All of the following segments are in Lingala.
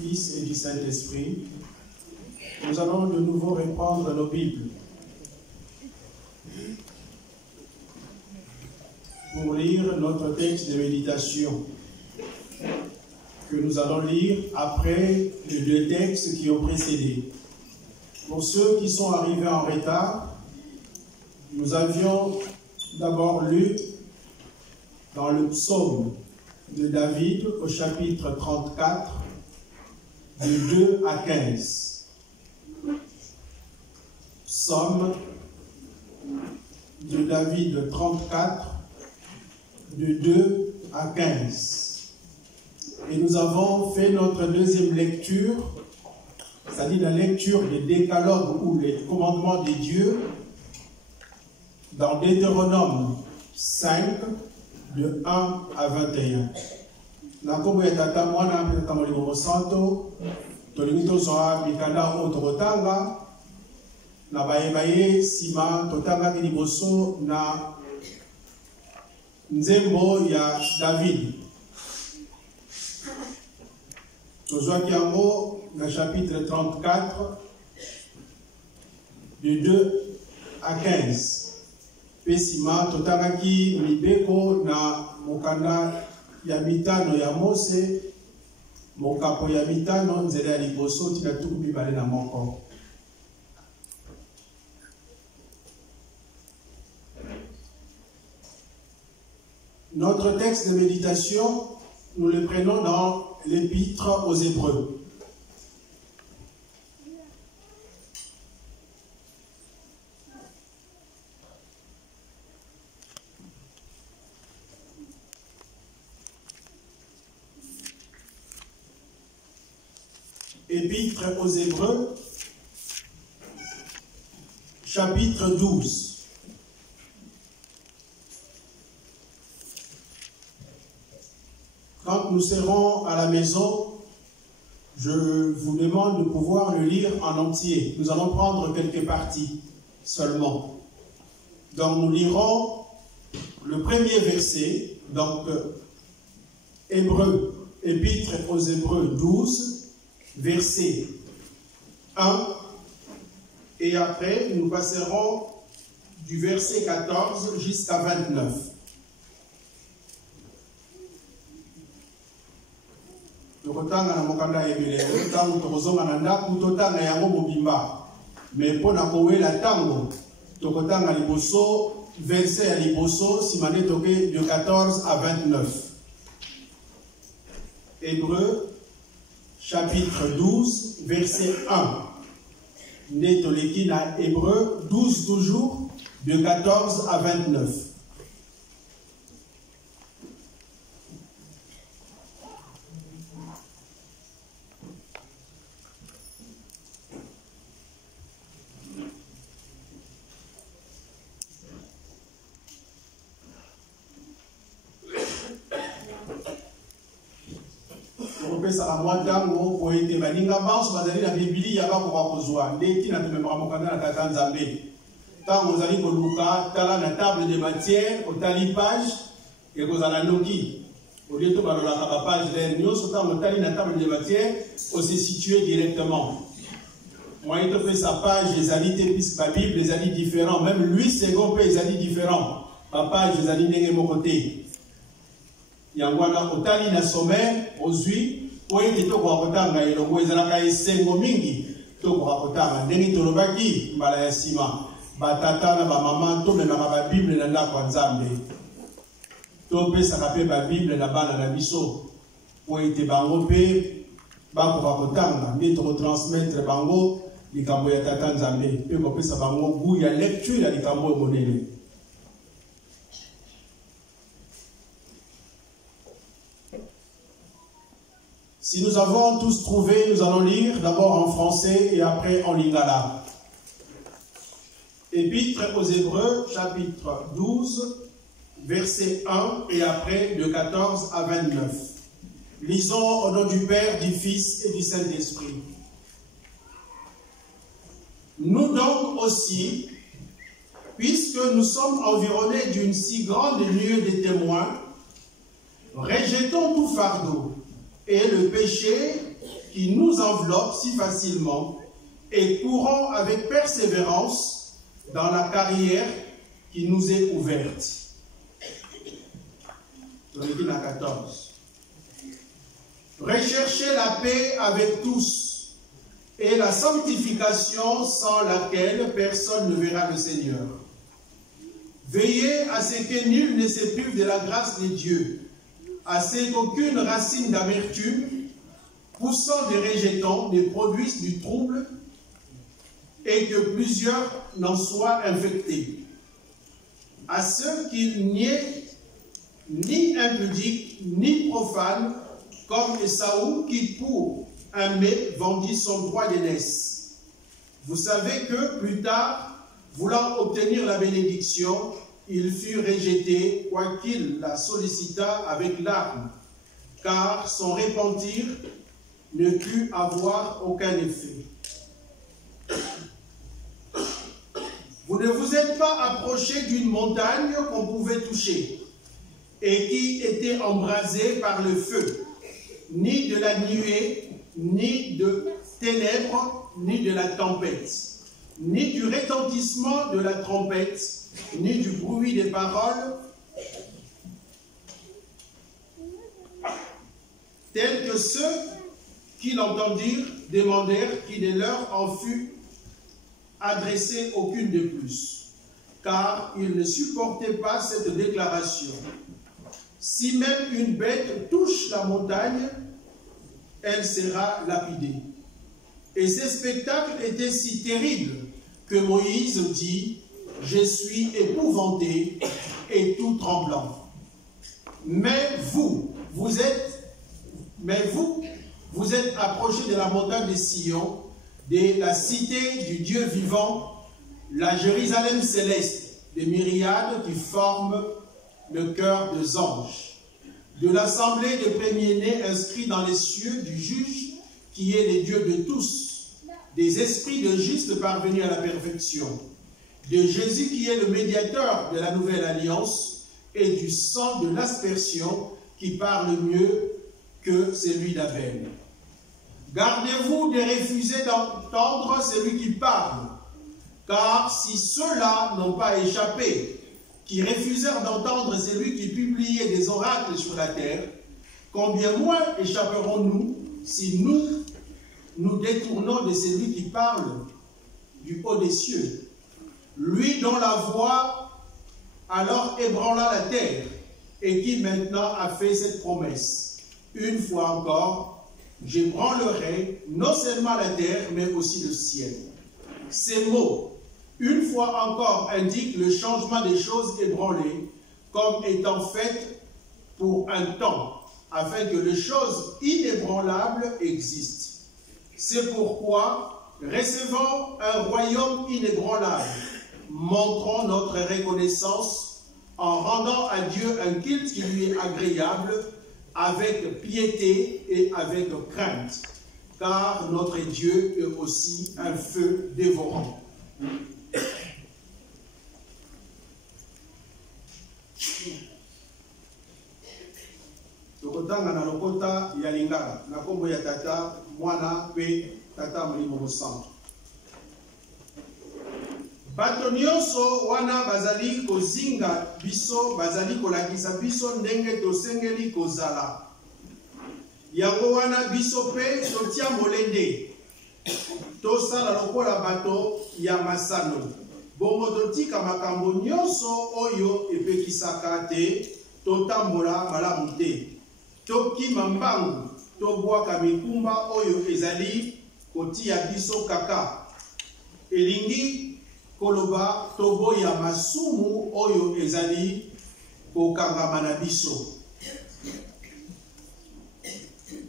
Fils et du Saint-Esprit, nous allons de nouveau reprendre nos Bibles pour lire notre texte de méditation que nous allons lire après les deux textes qui ont précédé. Pour ceux qui sont arrivés en retard, nous avions d'abord lu dans le psaume de David au chapitre 34, de 2 à 15. Psaume de David 34, de 2 à 15. Et nous avons fait notre deuxième lecture, c'est-à-dire la lecture des décalogues ou les commandements de Dieu dans Deutéronome 5, de 1 à 21. Nakobo ya tata mwana mpeta molimo santo tolingi tozwa mikanda oyo tokotanga na bayebaye sima totangaki liboso na nzembo ya David. Tozwaki yango na chapitre 34 de 2 à 15. Pesima totangaki mibeko na mokanda ya mitano ya Mose, mokapo ya mitano nzela ya liboso tina tuku mibale na moko. Notre texte de méditation, nous le prenons dans l'épître aux Hébreux. Épître aux Hébreux, chapitre 12. Quand nous serons à la maison, je vous demande de pouvoir le lire en entier. Nous allons prendre quelques parties seulement. Donc nous lirons le premier verset, donc Hébreux, Épître aux Hébreux 12, verset 1, et après nous passerons du verset 14 jusqu'à 29. Tokotanga na mokanda ebele tango tokozonga na ndaku totanga yango mobimba, mais mpona kowela tango tokotanga liboso verset ya liboso simane toke de 14 à 29. Hébreux chapitre 12, verset 1. Netoleki na Hébreux 12 toujours, de 14 à 29. Ça a moins tango pour être baninga banso bazali na Biblia ya bako bakozwa ndeki na tumemaka mokanda na tata Nzambe tango zali koluka tala na table de matière otali page et kozala noki au lieu to balola ka page de nyonso tango tali na table de matière on se situer directement. Moi il te fait sa page les ali te puisque la Bible les ali différents, même lui second pe les ali différents pa page les ali ndenge moko te yangwana otali na sommet ozui oye toko akotanga elongo ezalaka esengo mingi toko akotanga ndenge tolobaki mbala ya sima batata na bamama tomemaka babible na ndako ya Nzambe topesaka mpe babible na bana na biso po ete bango mpe bakoka kotanga nde tokotransmettre bango likambo ya tata Nzambe mpe kopesa bango goût ya lecture ya likambo oyo monene. Si nous avons tous trouvé, nous allons lire d'abord en français et après en lingala. Épître aux Hébreux, chapitre 12, verset 1 et après de 14 à 29. Lisons au nom du Père, du Fils et du Saint-Esprit. Nous donc aussi, puisque nous sommes environnés d'une si grande nuée de témoins, rejetons tout fardeau et le péché qui nous enveloppe si facilement et courons avec persévérance dans la carrière qui nous est ouverte. Levitique 14. Recherchez la paix avec tous et la sanctification sans laquelle personne ne verra le Seigneur. Veillez à ce que nul ne se prive de la grâce de Dieu, à ce qu'aucune racine d'amertume, poussant des rejetons, ne produise du trouble et que plusieurs n'en soient infectés. À ceux qu'il n'y ait ni impudique, ni profane, comme Esaü qui, pour un mets, vendit son droit d'aînesse. Vous savez que, plus tard, voulant obtenir la bénédiction, il fut rejeté, quoiqu'il la sollicita avec larmes, car son repentir ne put avoir aucun effet. Vous ne vous êtes pas approché d'une montagne qu'on pouvait toucher et qui était embrasée par le feu, ni de la nuée, ni de ténèbres, ni de la tempête, ni du retentissement de la trompette, ni du bruit des paroles, tels que ceux qui l'entendirent demandèrent qu'il ne leur en fût adressé aucune de plus, car ils ne supportaient pas cette déclaration. Si même une bête touche la montagne, elle sera lapidée. Et ce spectacle était si terrible que Moïse dit, « Je suis épouvanté et tout tremblant. » Mais vous êtes approchés de la montagne de Sion, de la cité du Dieu vivant, la Jérusalem céleste, des myriades qui forment le cœur des anges, de l'assemblée des premiers-nés inscrits dans les cieux du juge qui est le Dieu de tous, des esprits de justes parvenus à la perfection, de Jésus qui est le médiateur de la nouvelle alliance et du sang de l'aspersion qui parle mieux que celui d'Abel. Gardez-vous de refuser d'entendre celui qui parle, car si ceux-là n'ont pas échappé, qui refusèrent d'entendre celui qui publiait des oracles sur la terre, combien moins échapperons-nous si nous nous détournons de celui qui parle du haut des cieux, lui dont la voix alors ébranla la terre et qui maintenant a fait cette promesse. Une fois encore, j'ébranlerai non seulement la terre, mais aussi le ciel. Ces mots, une fois encore, indiquent le changement des choses ébranlées comme étant faites pour un temps, afin que les choses inébranlables existent. C'est pourquoi, recevant un royaume inébranlable, montrons notre reconnaissance en rendant à Dieu un culte qui lui est agréable, avec piété et avec crainte, car notre Dieu est aussi un feu dévorant. Tokotanga na lokota ya lingala na kombo ya tata mwana pe tata molimo santo. Bato nyonso wana bazali kozinga biso, bazali kolakisa biso ndenge tosengeli kozala. Yango wana biso pe totia molende. Tosala lokola bato ya masano. Bongo totika makambo nyonso oyo epekisaka te, totambola malamu te. Tokima mbangu, tobwaka mikumba oyo ezali kotia biso kaka. Elingi koloba toboya masumu oyo ezali kokangama na biso.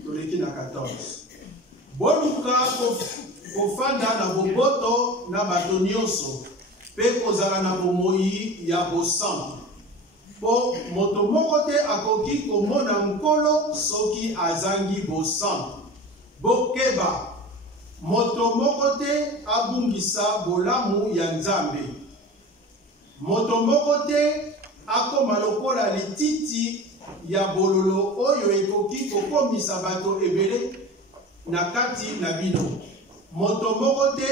Toleki na 14. Boluka kofanda na boboto na bato nyonso, pe kozala na bomoi ya bosantu. Po moto moko te akoki komona nkolo soki azangi bosantu. Bokeba, moto moko te abungisa bolamu ya Nzambe. Moto moko te akoma lokola lititi ya bololo oyo ekoki kokomisa bato ebele na kati na bino. Moto moko te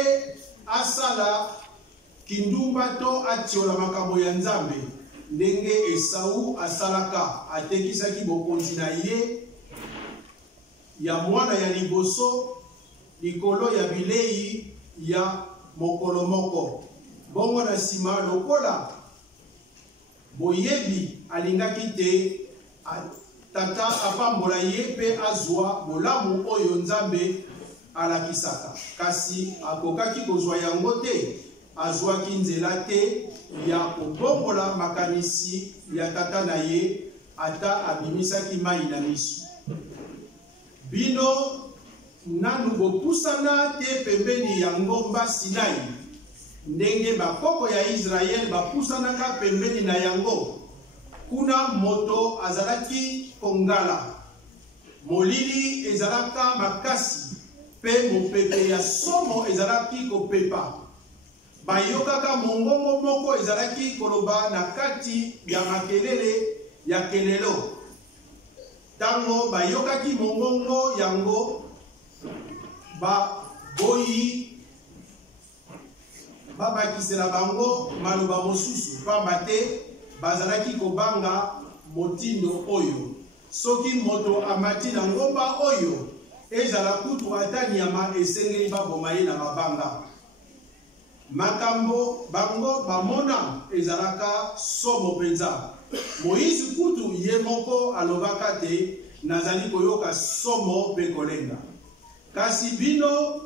asala kindumba to atiola makambo ya Nzambe ndenge Esau asalaka, atekisaki bokonzi na ye ya mwana ya liboso likolo ya bilei ya mokolo moko. Bongo na sima lokola boyebi alingaki te tata apambola ye pe azwa bolamu oyo Nzambe alakisaka, kasi akokaki kozwa yango te, azwaki nzela te ya kobongola makanisi ya tata na ye ata abimisaki mai na miso. Bino nanu bopusana te pembeni ya ngomba Sinai ndenge bakoko ya Israel bapusanaka pembeni na yango. Kuna moto azalaki kongala, molili ezalaka makasi, pe mopepe ya somo ezalaki kopepa. Bayokaka mongongo moko ezalaki koloba na kati ya makelele ya kelelo. Tango bayokaki mongongo yango, boyi babakisela bango maloba mosusu, pamba te bazalaki kobanga motindo oyo. Soki moto amati na ngomba oyo, ezala kutu ata nyama esengeli baboma ye na mabanga. Makambo bango bamona ezalaka somo penza. Moïse kutu ye moko alobaka te, nazali koyoka somo pe kolenga. Kasi bino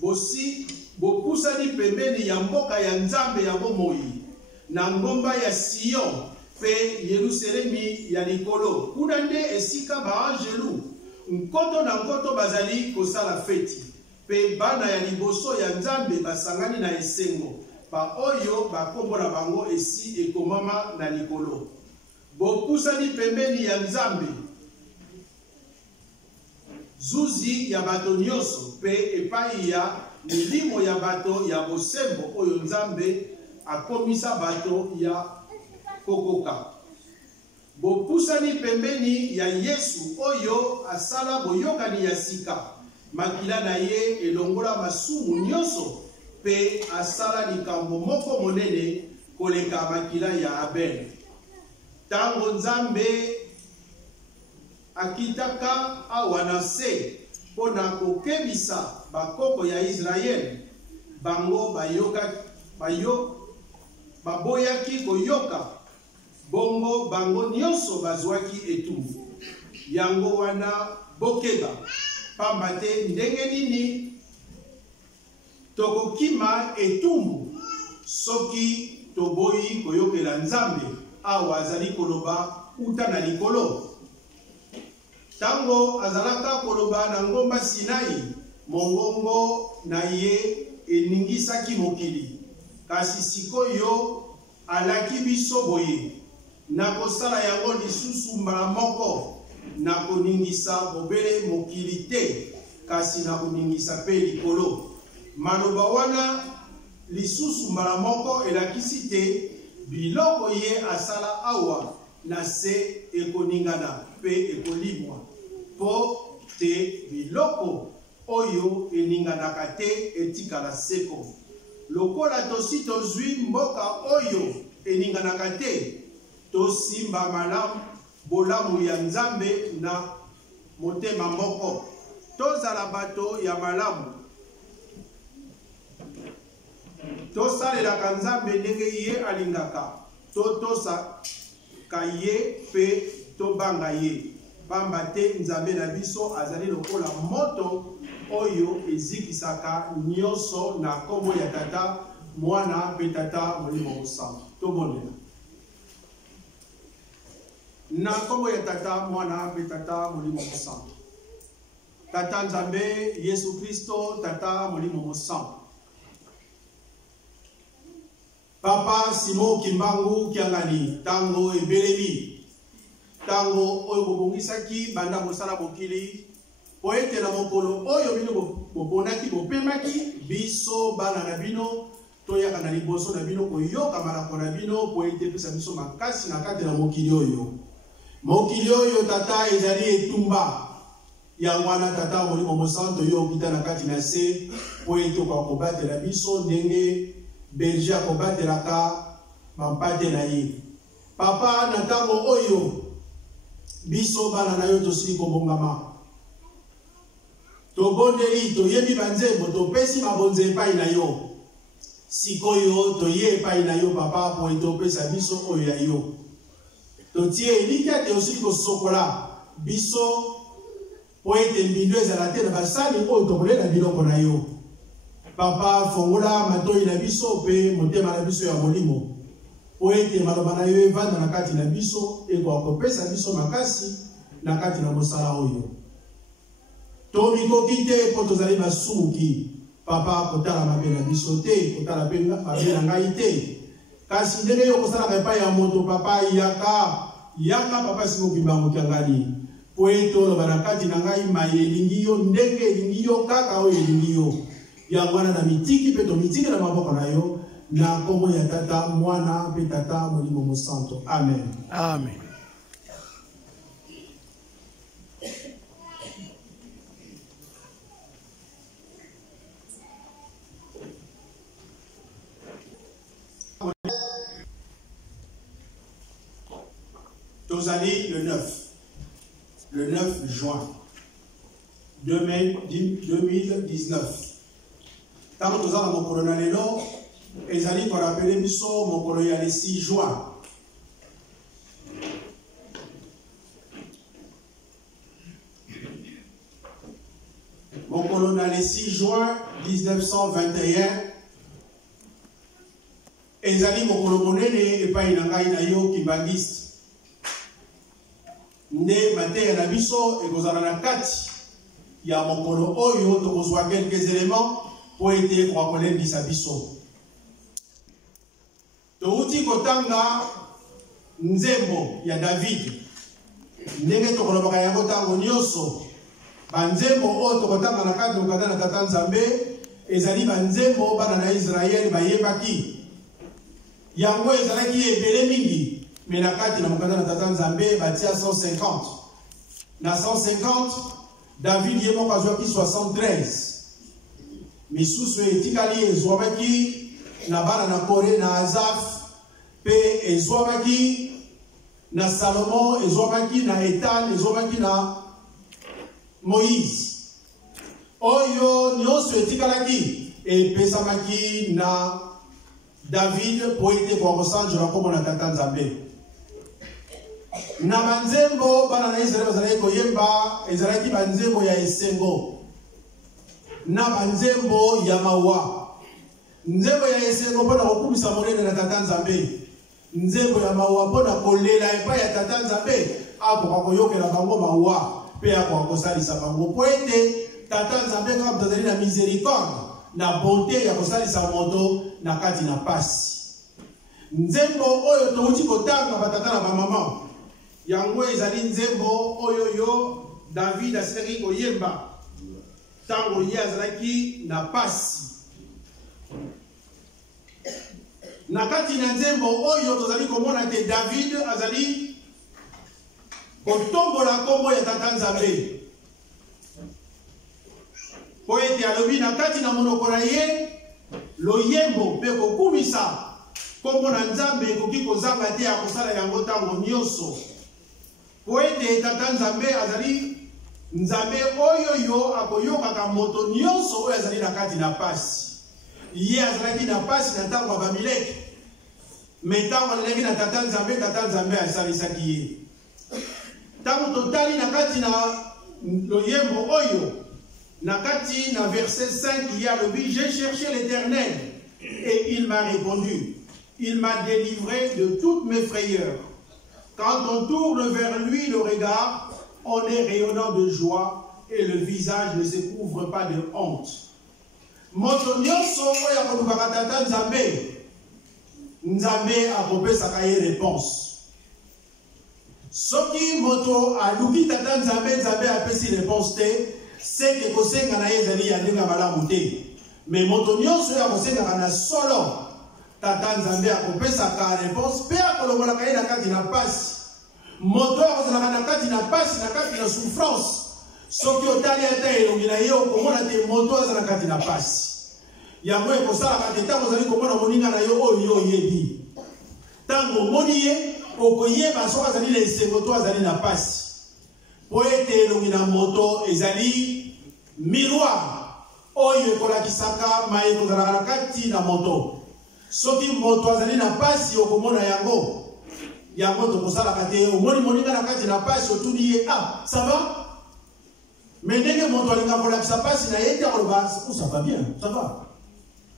bosi bopusani pembeni ya mboka ya Nzambe ya bomoi, na ngomba ya Sion pe Yerusalemi ya likolo. Kuna nde esika baangelu nkoto na nkoto bazali kosala feti, pe bana ya liboso ya Nzambe basangani na esengo, ba oyo bakombo na bango esi ekomama na likolo. Bopusani pembeni ya Nzambe, zuzi ya bato nyonso pe epai ya milimo ya bato ya bosembo oyo Nzambe akomisa bato ya kokoka. Bopusani pembeni ya Yesu oyo asala boyokani ya sika, makila na ye elongola masumu nyonso, pe asala likambo moko monene koleka makila ya Abel. Tango Nzambe akitaka awa na se pona kokebisa bakoko ya Israel, bango baboyaki koyoka, bongo bango nyonso bazwaki etumbu. Yango wana bokeba, pamba te ndenge nini tokokima etumbu soki toboyi koyokela Nzambe awa azali koloba uta na likolo. Tango azalaka koloba na ngomba Sinai, mongongo na ye eningisaki mokili. Kasi sikoyo alaki biso boye, na kosala yango lisusu mbala moko, na koningisa bobele mokili te, kasi na koningisa pe likolo. Maloba wana lisusu mbala moko elakisi te, biloko ye asala awa na se ekoningana pe ekolimwa. Po te biloko oyo eninganaka te etikala seko. Lokola tosi tozwi mboka oyo eninganaka te, tosimba malamu bolamu ya Nzambe na motema moko. Tozala bato ya malamu, tosalelaka Nzambe ndenge ye alingaka, totosaka ye pe tobanga ye. Pamba te Nzambe na biso azali lokola moto oyo ezikisaka nyonso na kombo ya Tata, Mwana pe Tata Molimo Mosantu. Tobondela. Na kombo ya Tata, Mwana pe Tata Molimo Mosantu. Tata Nzambe Yesu Kristo, Tata Molimo Mosantu. Papa Simon Kimbangu Kiangani, tango ebelemi. Tango oyo bobongisaki banda mosala bokili, po ete na mokolo oyo bino bobonaki bopemaki biso bana na bino, toyaka na liboso na bino koyoka malako na bino, po ete pesa biso makasi na kati na mokili oyo. Mokili oyo Tata ezali etumba, Yangwana tata molimo mosanto yo kita na kati na se po eto kwa kobate la biso ndenge berger kobate la ka mampate na ye. Papa na tango oyo biso bana na yo tosili kobongama. Tobondeli toyebi banzembo topesi mabonze epai na yo. Sikoyo toye epai na yo papa po etopesa biso oyo ya yo. Totie elika te osili kosokola biso po ete mbindo ezala te na basali oyo tokolela biloko na yo. Papa fongola matoi na biso pe motema na biso ya molimo. Po ete maloba na yo evanda na kati na biso ekoka kopesa biso makasi na kati na mosala oyo. Tomikoki te po tozali basumuki. Papa kotala mabe na biso te, kotala pe mabe na ngai te. Kasi ndenge yo kosalaka epai ya moto papa yaka papa simobimba mokiangani. Po ete oloba na kati na ngai maye elingi yo ndenge elingi yo kaka oyo elingi yo. Yango wana na mitiki pe tomitiki na maboko na yo na kombo ya tata mwana pe tata molimo mosanto. Amen. Amen. Tozali le 9 juin 2019. Tant que nous avons mon colonel, ils allaient pour rappeler mon colonel le 6 juin. Mon colonel le 6 juin 1921. Ils allaient mon colonel et pas une angaï qui bandiste. Nde mateya na biso ekozala na kati ya mokolo oyo tokozwa quelques éléments po ete kokolendisa biso. Touti kotanga nzembo ya David ndenge tokolobaka yango tango nyonso banzembo oyo tokotanga na kati okata na tata Nzambe ezali banzembo bana na Israël bayebaki yango ezalaki ebele mingi. Mais na kati na mokanda na tata Nzambe batia 150. Na 150, David yemoko azwaki 73. Misusu etikali ezwamaki na bana na Kore na Azaf pe ezwamaki na Salomon, ezwamaki na Etan, ezwamaki na Moïse. Oyo nyonso etikalaki epesamaki na David po ete kwa kosanjura kombo na tata Nzambe. Na banzembo bana na Israël bazalaki koyemba ezalaki banzembo ya esengo na banzembo ya mawa. Nzembo ya esengo mpona kokumisa monene na tata Nzambe, nzembo ya mawa mpona kolela epai ya tata Nzambe akoka koyokela bango mawa mpe akoka kosalisa bango po ete tata Nzambe kaka moto azali na miséricorde na bonté ya kosalisa moto na kati na pasi. Nzembo oyo touti kotanga batata na bamama yango ezali nzembo oyo yo David asilaki koyemba tango ye azalaki na pasi. Na kati na nzembo oyo tozali komona te David azali kotombola kombo ya tata Nzambe po ete alobi na kati na monoko na ye loyembo mpe kokumisa kombo na Nzambe ekoki kozanga te ya kosala yango tango nyonso. Po ete tata Nzambe azali Nzambe oyo yo akoyokaka moto nyonso oyo azali na kati na pasi. Ye azalaki na pasi na tango ya Bamileke, me tango azalaki na tata Nzambe asalisaki ye. Tango totali na kati na loyembo oyo na kati na verset 5 il y a le but, j'ai cherché l'Éternel et il m'a répondu. Il m'a délivré de toutes mes frayeurs. Quand on tourne vers lui le regard, on est rayonnant de joie et le visage ne se couvre pas de honte. Moto nyonso oyo akolukaka tata Nzambe akopesaka ye réponse. Soki moto aluki tata Nzambe apesi réponse te, seke kosenga na ye ezali ya ndenge malamu te. Mais moto nyonso oyo akosengaka na solo tata Nzambe akopesaka réponse mpe akolongolaka ye na kati na pasi. Moto akozalaka na kati na pasi, na kati na souffrance, soki otali ata elongi na ye okomona te moto aza na kati na pasi. Yango ekosalaka te ntango ozali komona moninga na yo oyo oyebi. Ntango omoni ye okoyeba soki azali na esengo to azali na pasi. Po ete elongi na moto ezali miroir oyo ekolakisaka maye kozalaka na kati na moto. Soki moto azali na pasi okomona yango. Yango tokosalaka te omoni moninga na kati na pasi otuni ye ah ça va. Mais ndenge moto alinga kolakisa pasi na ye te akoloba ça va bien, ça va.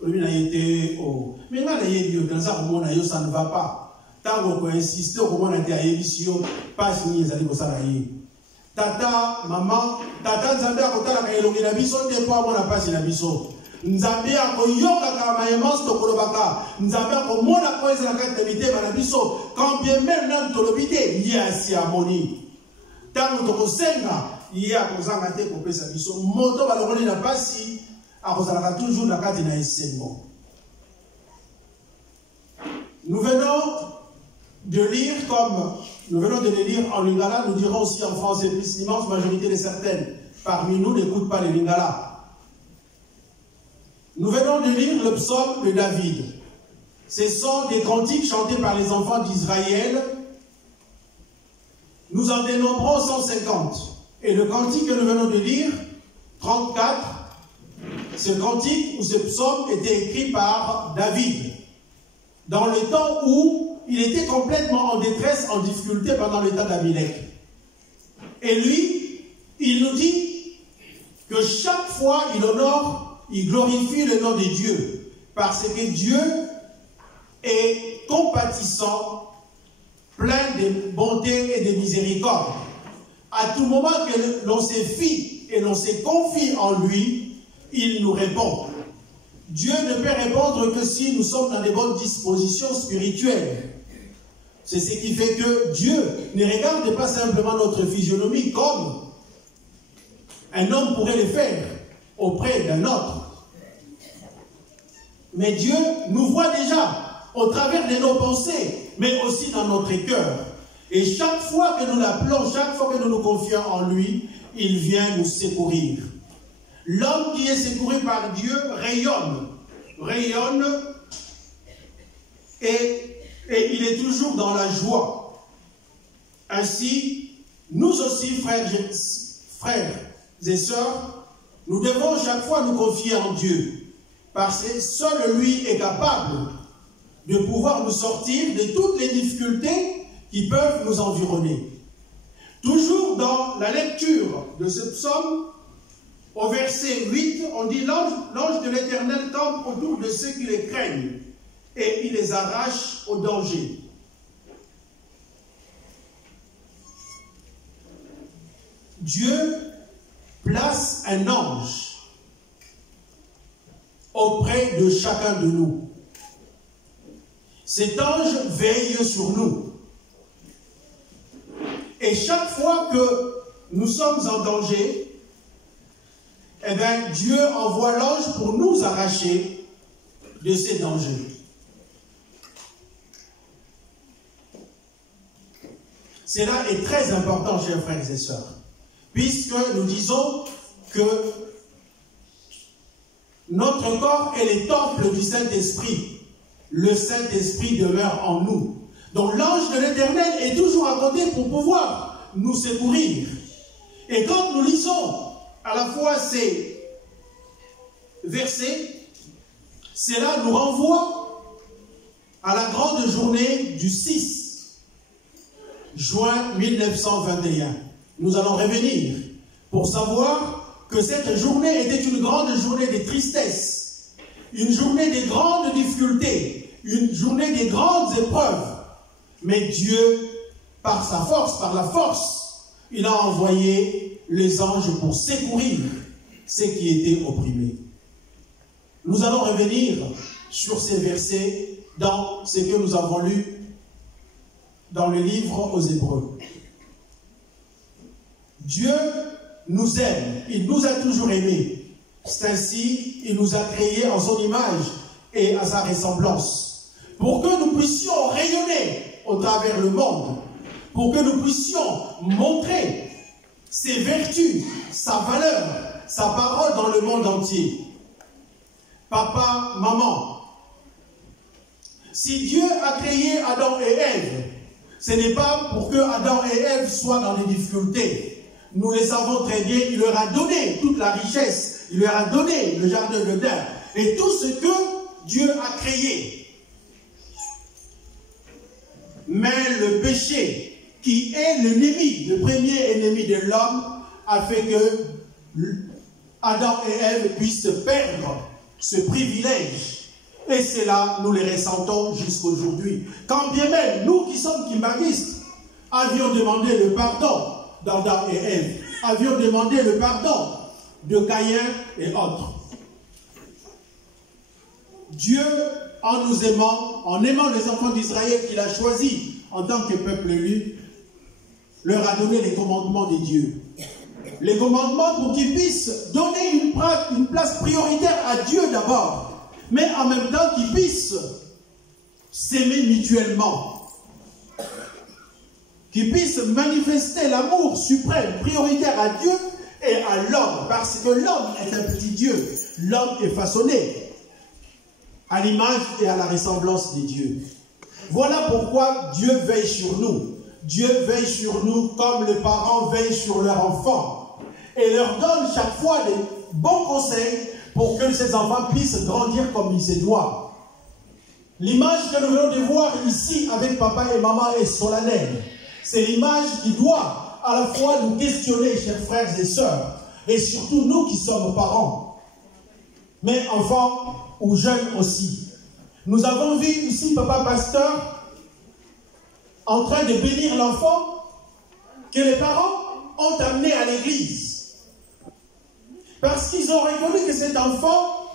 Mais nga na yebi yo danza komona yo ça ne va pas. Tango ko insister komona te ayebisi yo pasi ni ezali kosala ye. Tata, maman, tata nzambe akotala ka elongi na biso te po amona pasi na biso. Nzambe akoyoka ka mayemans tokolobaka. Nzambe akomona ko ezala kati na mitema na biso. Quand bien même na tolobi te ye asi amoni. Tango tokosenga ye akozanga te kopesa biso. Moto balongoli na pasi akozalaka toujours na kati na esengo. Nous venons de lire comme nous venons de les lire en lingala, nous dirons aussi en français, plus l'immense majorité de certaines parmi nous n'écoutent pas les lingala. Nous venons de lire le psaume de David. Ce sont des cantiques chantés par les enfants d'Israël. Nous en dénombrons 150. Et le cantique que nous venons de lire, 34, ce cantique ou ce psaume était écrit par David dans le temps où il était complètement en détresse, en difficulté pendant l'état d'Amalek. Et lui, il nous dit que chaque fois il honore, il glorifie le nom de Dieu, parce que Dieu est compatissant, plein de bonté et de miséricorde. À tout moment que l'on se fie et l'on se confie en lui, il nous répond. Dieu ne peut répondre que si nous sommes dans de bonnes dispositions spirituelles. C'est ce qui fait que Dieu ne regarde pas simplement notre physionomie comme un homme pourrait le faire auprès d'un autre. Mais Dieu nous voit déjà au travers de nos pensées, mais aussi dans notre cœur. Et chaque fois que nous l'appelons, chaque fois que nous nous confions en lui, il vient nous secourir. L'homme qui est secouru par Dieu rayonne et il est toujours dans la joie. Ainsi, nous aussi, frères et sœurs, nous devons chaque fois nous confier en Dieu, parce que seul lui est capable de pouvoir nous sortir de toutes les difficultés qui peuvent nous environner. Toujours dans la lecture de ce psaume, au verset 8, on dit « L'ange de l'Éternel campe autour de ceux qui les craignent, et il les arrache au danger. » Dieu place un ange auprès de chacun de nous. Cet ange veille sur nous. Et chaque fois que nous sommes en danger, eh bien, Dieu envoie l'ange pour nous arracher de ces dangers. Cela est très important, chers frères et sœurs, puisque nous disons que notre corps est le temple du Saint-Esprit. Le Saint-Esprit demeure en nous. Donc l'ange de l'Éternel est toujours à côté pour pouvoir nous secourir. Et quand nous lisons à la fois ces versets, cela nous renvoie à la grande journée du 6 juin 1921. Nous allons revenir pour savoir que cette journée était une grande journée de tristesse, une journée de grandes difficultés, une journée de grandes épreuves. Mais Dieu, par sa force, par la force, il a envoyé les anges pour secourir ceux qui étaient opprimés. Nous allons revenir sur ces versets dans ce que nous avons lu dans le livre aux Hébreux. Dieu nous aime, il nous a toujours aimés. C'est ainsi, il nous a créés en son image et à sa ressemblance, pour que nous puissions rayonner au travers le monde, pour que nous puissions montrer ses vertus, sa valeur, sa parole dans le monde entier. Papa, maman, si Dieu a créé Adam et Ève, ce n'est pas pour que Adam et Ève soient dans des difficultés. Nous le savons très bien, il leur a donné toute la richesse, il leur a donné le jardin d'Éden et tout ce que Dieu a créé. Mais le péché, qui est l'ennemi, le premier ennemi de l'homme, a fait que Adam et Ève puissent perdre ce privilège. Et c'est là, nous les ressentons jusqu'aujourd'hui. Quand bien même, nous qui sommes kimbagistes, avions demandé le pardon d'Adam et Ève, avions demandé le pardon de Caïn et autres. Dieu, en nous aimant, en aimant les enfants d'Israël qu'il a choisis en tant que peuple élu, leur a donné les commandements de Dieu. Les commandements pour qu'ils puissent donner une place prioritaire à Dieu d'abord, mais en même temps qu'ils puissent s'aimer mutuellement, qu'ils puissent manifester l'amour suprême, prioritaire à Dieu et à l'homme, parce que l'homme est un petit Dieu. L'homme est façonné à l'image et à la ressemblance de Dieu. Voilà pourquoi Dieu veille sur nous. Dieu veille sur nous comme les parents veillent sur leurs enfants et leur donne chaque fois des bons conseils pour que ces enfants puissent grandir comme il se doit. L'image que nous venons de voir ici avec papa et maman est solennelle. C'est l'image qui doit à la fois nous questionner, chers frères et sœurs, et surtout nous qui sommes parents, mais enfants ou jeunes aussi. Nous avons vu ici papa pasteur en train de bénir l'enfant que les parents ont amené à l'église. Parce qu'ils ont reconnu que cet enfant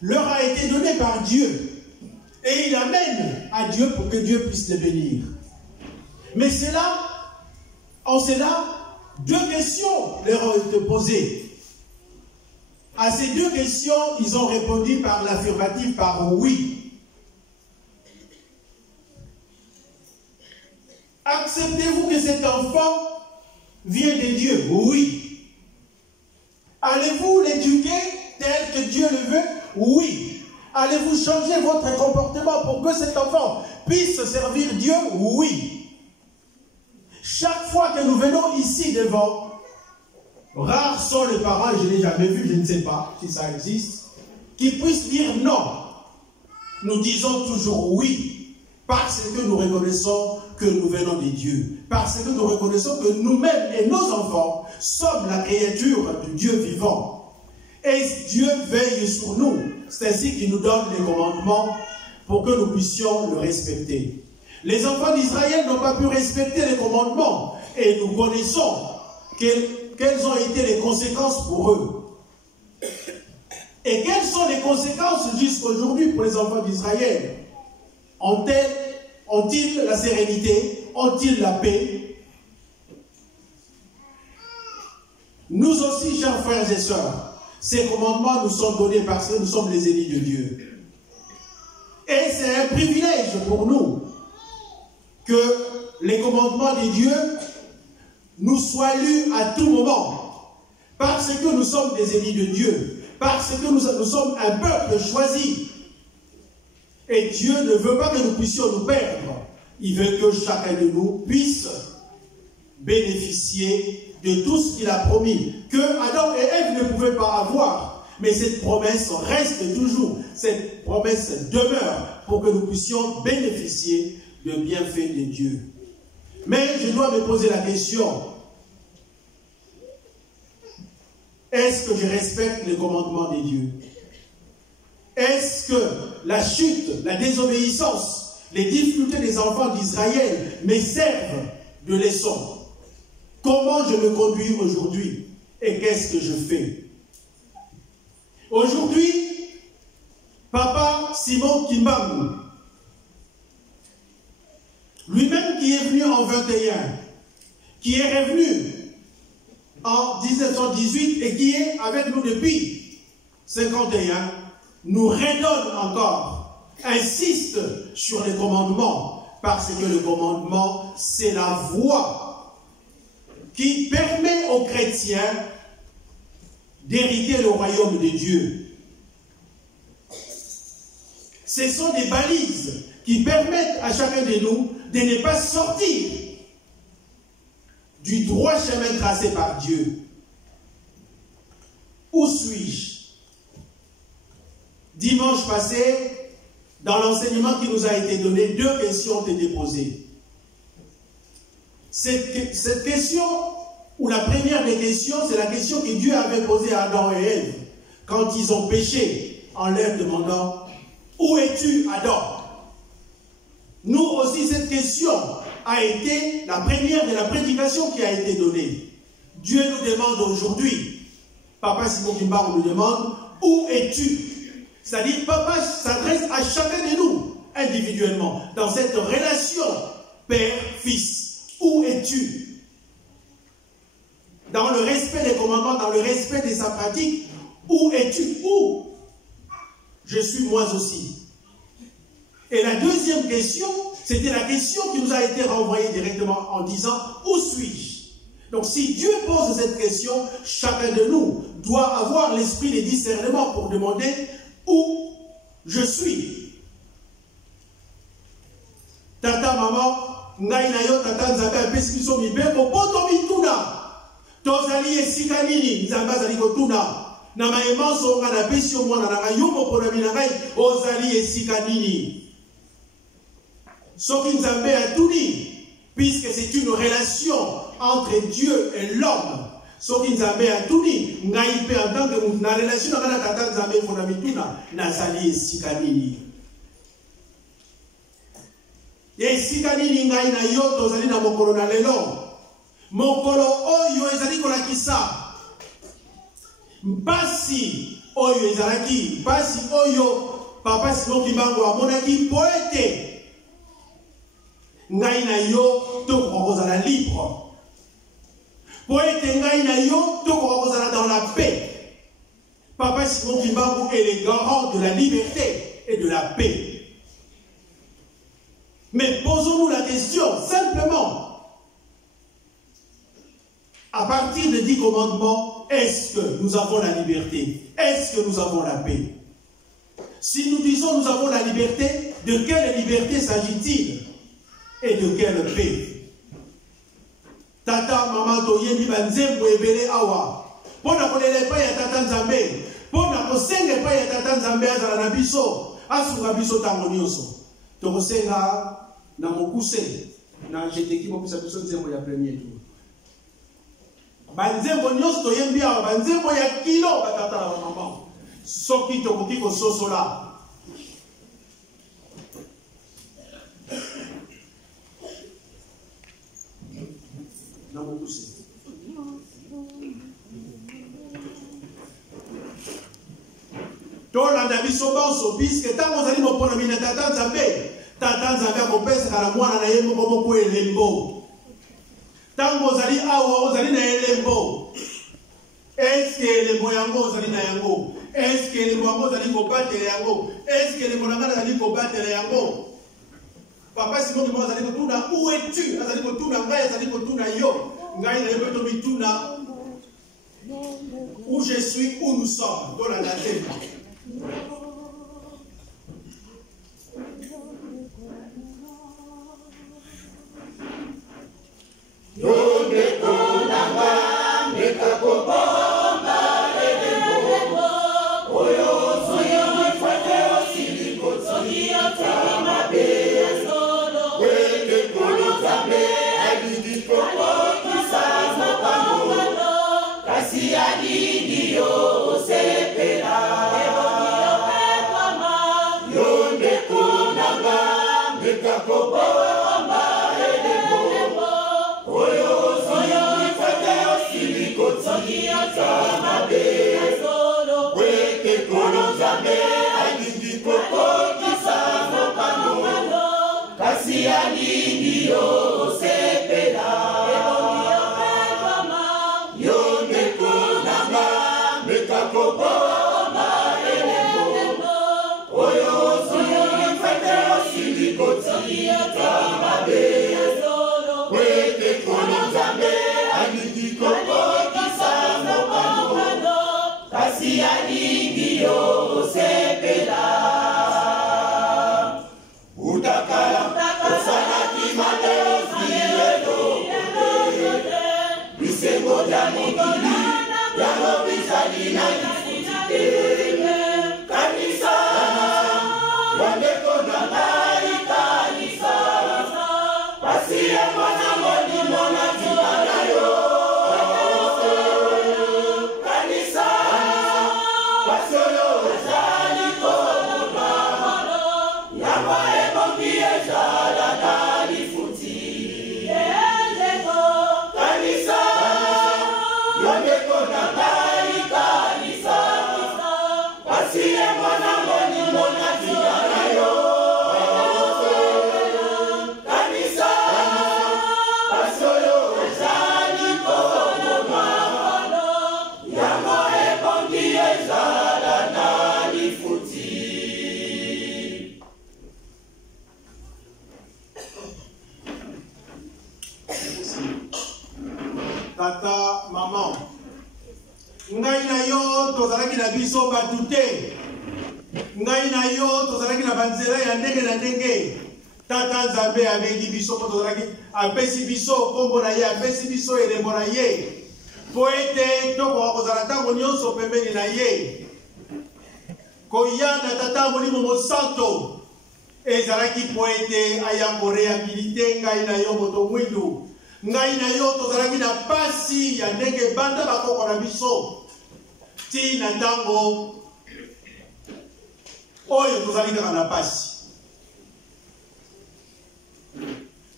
leur a été donné par Dieu. Et il amène à Dieu pour que Dieu puisse le bénir. Mais c'est là, en cela, deux questions leur ont été posées. À ces deux questions, ils ont répondu par l'affirmative, par oui. Acceptez-vous que cet enfant vient de Dieu? Oui. Allez-vous l'éduquer tel que Dieu le veut? Oui. Allez-vous changer votre comportement pour que cet enfant puisse servir Dieu? Oui. Chaque fois que nous venons ici devant, rares sont les parents, je ne l'ai jamais vu, je ne sais pas si ça existe, qui puissent dire non. Nous disons toujours oui. Parce que nous reconnaissons que nous venons de Dieu. Parce que nous reconnaissons que nous-mêmes et nos enfants sommes la créature du Dieu vivant. Et Dieu veille sur nous. C'est ainsi qu'il nous donne les commandements pour que nous puissions le respecter. Les enfants d'Israël n'ont pas pu respecter les commandements. Et nous connaissons quelles ont été les conséquences pour eux. Et quelles sont les conséquences jusqu'à aujourd'hui pour les enfants d'Israël? Ont-ils la sérénité? Ont-ils la paix? Nous aussi, chers frères et sœurs, ces commandements nous sont donnés parce que nous sommes les ennemis de Dieu. Et c'est un privilège pour nous que les commandements de Dieu nous soient lus à tout moment. Parce que nous sommes des ennemis de Dieu. Parce que nous sommes un peuple choisi. Et Dieu ne veut pas que nous puissions nous perdre. Il veut que chacun de nous puisse bénéficier de tout ce qu'il a promis. Que Adam et Ève ne pouvaient pas avoir. Mais cette promesse reste toujours. Cette promesse demeure pour que nous puissions bénéficier de bienfaits de Dieu. Mais je dois me poser la question. Est-ce que je respecte les commandements de Dieu? Est-ce que la chute, la désobéissance, les difficultés des enfants d'Israël me servent de leçon? Comment je me conduis aujourd'hui? Et qu'est-ce que je fais? Aujourd'hui, Papa Simon Kimbangu, lui-même qui est venu en 21, qui est revenu en 1918 et qui est avec nous depuis 51, nous redonne encore, insiste sur les commandements, parce que le commandement, c'est la voie qui permet aux chrétiens d'hériter le royaume de Dieu. Ce sont des balises qui permettent à chacun de nous de ne pas sortir du droit chemin tracé par Dieu. Où suis-je? Dimanche passé, dans l'enseignement qui nous a été donné, 2 questions ont été posées. Cette question, ou la première des questions, c'est la question que Dieu avait posée à Adam et Ève quand ils ont péché, en leur demandant « Où es-tu, Adam ?» Nous aussi, cette question a été la première de la prédication qui a été donnée. Dieu nous demande aujourd'hui, Papa Simon Kimbar nous demande « Où es-tu » C'est-à-dire, Papa s'adresse à chacun de nous, individuellement, dans cette relation Père-Fils. Où es-tu? Dans le respect des commandements, dans le respect de sa pratique, où es-tu? Où? Je suis moi aussi. Et la deuxième question, c'était la question qui nous a été renvoyée directement en disant, où suis-je? Donc si Dieu pose cette question, chacun de nous doit avoir l'esprit de discernement pour demander où je suis. Tata, maman, ngai na yo tata nzambe apesi biso mibeko poto mituna. Tozali esika nini nzambe azali kotuna. Na mayemanso nga na pesi yo mwana na ngai yo mopona mina ngai ozali esika nini. Soki nzambe atuni, puisque c'est une relation entre Dieu et l'homme. Soki nzambe atuni, ngai pe en tant que na relation na tata nzambe fona mituna nazali esika nini. Esika nini ngai na yo tozali na mokolo na lelo. Mokolo oyo ezali kolakisa mpasi oyo ezalaki, mpasi oyo Papa Simon Kimbangu amonaki poete. Ngai na yo tokozala libre. Poete ngai na yo tokozala dans la paix. Papa Simon Kimbangu est le garant de la liberté et de la paix. Mais posons-nous la question, simplement, à partir des 10 commandements, est-ce que nous avons la liberté? Est-ce que nous avons la paix? Si nous disons nous avons la liberté, de quelle liberté s'agit-il? Et de quelle paix? Tata, maman, toyebi banzembo ebele awa. Pona kolele pa ya tata nzambe. Pona kosenge pa ya tata nzambe azala na biso. Asunga biso tango nyonso. Tokosenga na mokuse na jeteki mopisa biso nzembo ya premier tour. Banzembo nyonso toyembi awa banzembo ya kilo batata na mama. Soki tokoki kososola. Na mokuse. Tolanda biso banso puisque tango zali mopona mina tata nzambe. Tata nzambe akopesa kana mwana na ye moko moko elembo. Tango ozali awa ozali na elembo. Est-ce que elembo yango ozali na yango? Est-ce que elembo yango ozali kobatela yango? Est-ce que elembo nanga ozali kobatela yango? Papa Simon Kimbangu azali kotuna où es-tu? Azali kotuna ngai azali kotuna yo. Ngai na yo beto mituna où je suis, où nous sommes dans la nation. Wait, Tata, maman, ngai na yo tozalaki na biso batute, ngai na yo tozalaki na banzela ya ndenge na ndenge. Tata Nzambe abengi biso po tozalaki apesi biso kombo na ye, apesi biso elembo na ye, po ete tokoka kozala ntango nyonso pembeni na ye. Koya na Tata Molimo Mosantu ezalaki po ete aya korehabilite ngai na yo moto mwindu. Ngai na yo tozalaki na pasi ya ndenge banda bakoko na biso ti na ntango oyo tozali kaka na pasi.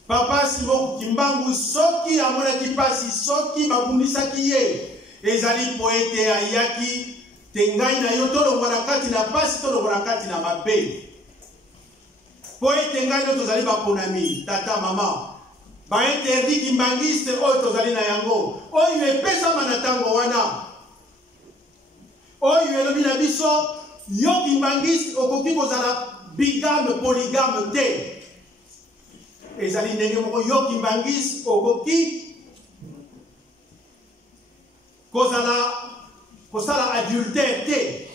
Papa Simon Kimbangu soki amonaki pasi, soki babundisaki ye, ezali po ete ayaki te ngai na yo tolongwa na kati na pasi, tolongwa na kati na mabe. Po ete ngai na yo tozali baponami, tata mama ba interdit kimbangiste oyo tozali na yango, oyo epesama na ntango wana, oyo elobi na biso yo kimbangiste okoki kozala bigame polygame te. Ezali ndenge moko yo kimbangiste okoki kozala adultère te,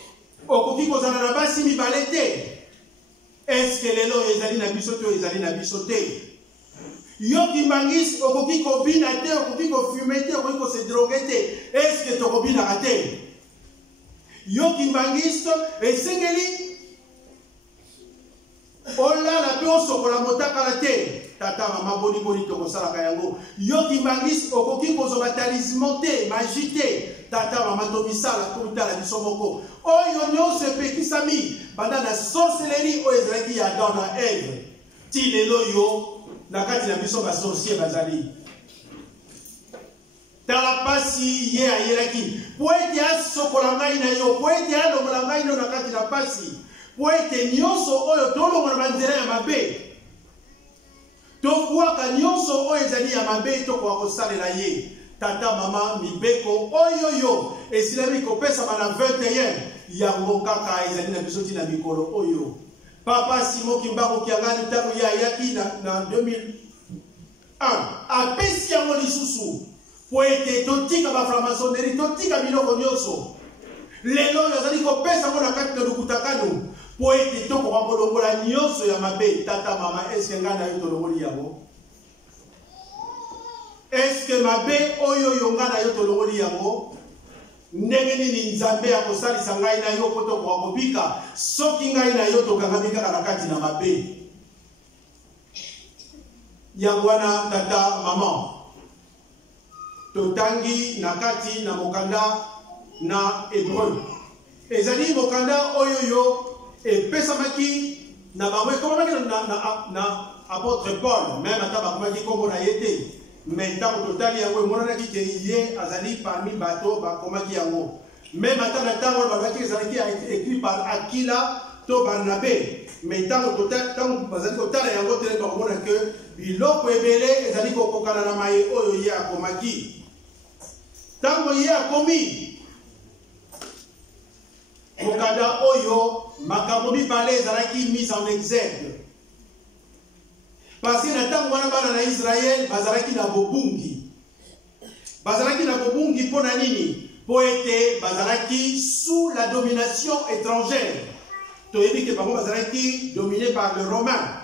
okoki kozala na basi mibale te. Eske lelo ezali na biso te, ezali na biso te. Yo kimbangis okoki kobina te, okoki kofume te, okoki kose droge te. Eske tokobinaka te? Yo kimbangis esengeli olala pe osokola motakala te. Tata mama boni boni tokosalaka yango. Yo kimbangis okoki kozwa talisman te, magie te. Tata mama tomisala komitala biso moko. Oyo nyonso epekisami banda na sorcellerie oyo ezalaki ya Adam na Ève. Ti lelo yo na kati na biso ba sorcier bazali. Tala pasi ye ayelaki. Po ete asokola ngai na yo, po ete alongola ngai na kati na pasi. Po ete nyonso oyo tolongola banzela ya mabe. Tokuaka nyonso oyo ezali ya mabe tokoka kosalela ye. Tata mama mibeko oyo yo esilami kopesama na 21 yango kaka ezali na biso tina mikolo oyo. Papa Simon Kimbangu Kiangani tango ya yaki na 2001 apesi yango lisusu po ete totika baframasonerie, totika biloko nyonso. Lelo yazali kopesa ngo na kati na lukutakano po ete tokoka kolongola nyonso ya mabe. Tata mama eske ngai na yo tolongoli yango? Eske mabe oyo yo ngai na yo tolongoli yango? Ndenge nini Nzambe akosalisa ngai na yo po tokoka kobika soki ngai na yo tokangami kaka na kati na mabe? Yango wana tata mama totangi na kati na mokanda na Hébreu. Ezali mokanda oyo yo epesamaki na bango ekomaki na apôtre Paul, même ata bakomaki kombo na ye te. Mais ntango totali yango emonanaki ke ye azali parmi bato bakomaki yango. Même ata na ntango balobaki ezalaki écrit par Aquila to Barnabé. Mais ntango bazali kotala yango te bakomona ke biloko ebele ezali kokokana na maye oyo ye akomaki. Ntango ye akomi mokanda oyo makambo mibale ezalaki mise en exergue. Parce que na ntango wana bana na Israël bazalaki na bobungi. Bazalaki na bobungi mpo na nini? Po ete bazalaki sous la domination étrangère. Toyebi ke bango bazalaki dominé par le Romain.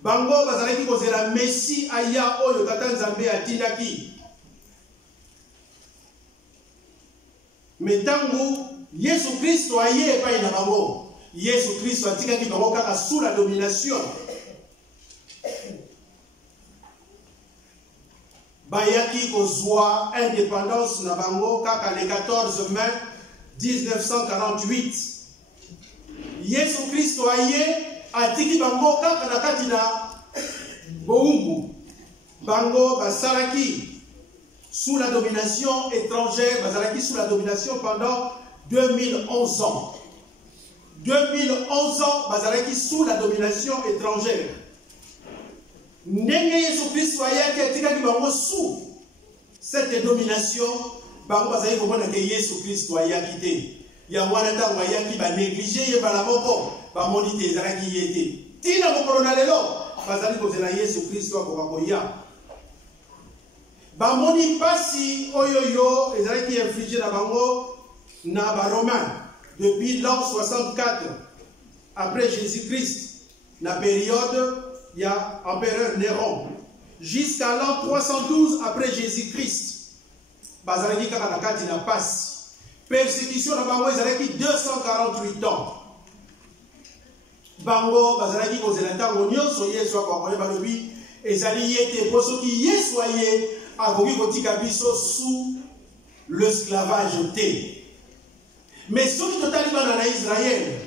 Bango bazalaki kozela Messie aya oyo tata Nzambe atindaki. Mais tango Yesu Christo aye pas ina bango. Yesu Christo atika ki bango kaka sous la domination. Bayaki kozwa indépendance na bango kaka le 14 mai 1948. Yesu Christo aye atiki bango kaka na kati na boumbu. Bango basalaki sous la domination étrangère, basalaki sous la domination pendant 2011 ans. 2011 ans, basalaki sous la domination étrangère. Ndenge Yesu Christ ayaki atikaki bango sous cette domination, bango bazali komona ke Yesu Christ ayaki te. Yango wana ntango ayaki ba négliger ye bala moko, ba moni te ezalaki ye te. Tina mokolo na lelo, bazali kozela Yesu Christ akoka koya. Ba moni pasi oyoyo ezalaki infligé na bango na ba Romain depuis l'an 64 après Jésus-Christ, la période il y a empereur Néron jusqu'à l'an 312 après Jésus-Christ. Bazalaki kaka na kati na pasi. Persécution na bango ezalaki 248 ans. Bango bazalaki kozela ntango nyonso Yesu akokoye balobi ezali yete po soki Yesu aye akoki kotika biso sous l'esclavage te. Mais soki totali bana na Israël,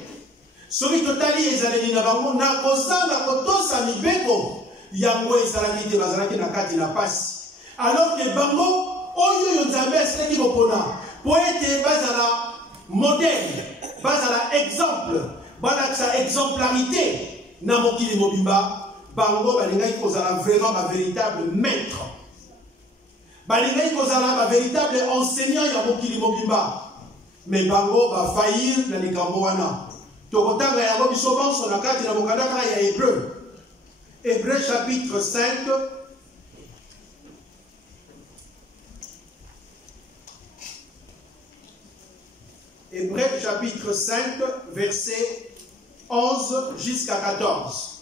soki totali ezaleli na bango na kozanga kotosa mibeko yango ezalaki te bazalaki na kati na pasi. Alors que bango oyo Nzambe asilaki kopona po ete bazala modèle, bazala exemple, balakisa exemplarité na mokili mobimba, bango balingaki kozala vraiment ba véritable maître. Balingaki kozala ba véritable enseignant ya mokili mobimba. Mais bango va faillir na likambo wana. Tokotanga yango biso banso na kati na mokadaka ya Hébreu. Hébreu chapitre 5. Hébreu chapitre 5 verset 11 jusqu'à 14.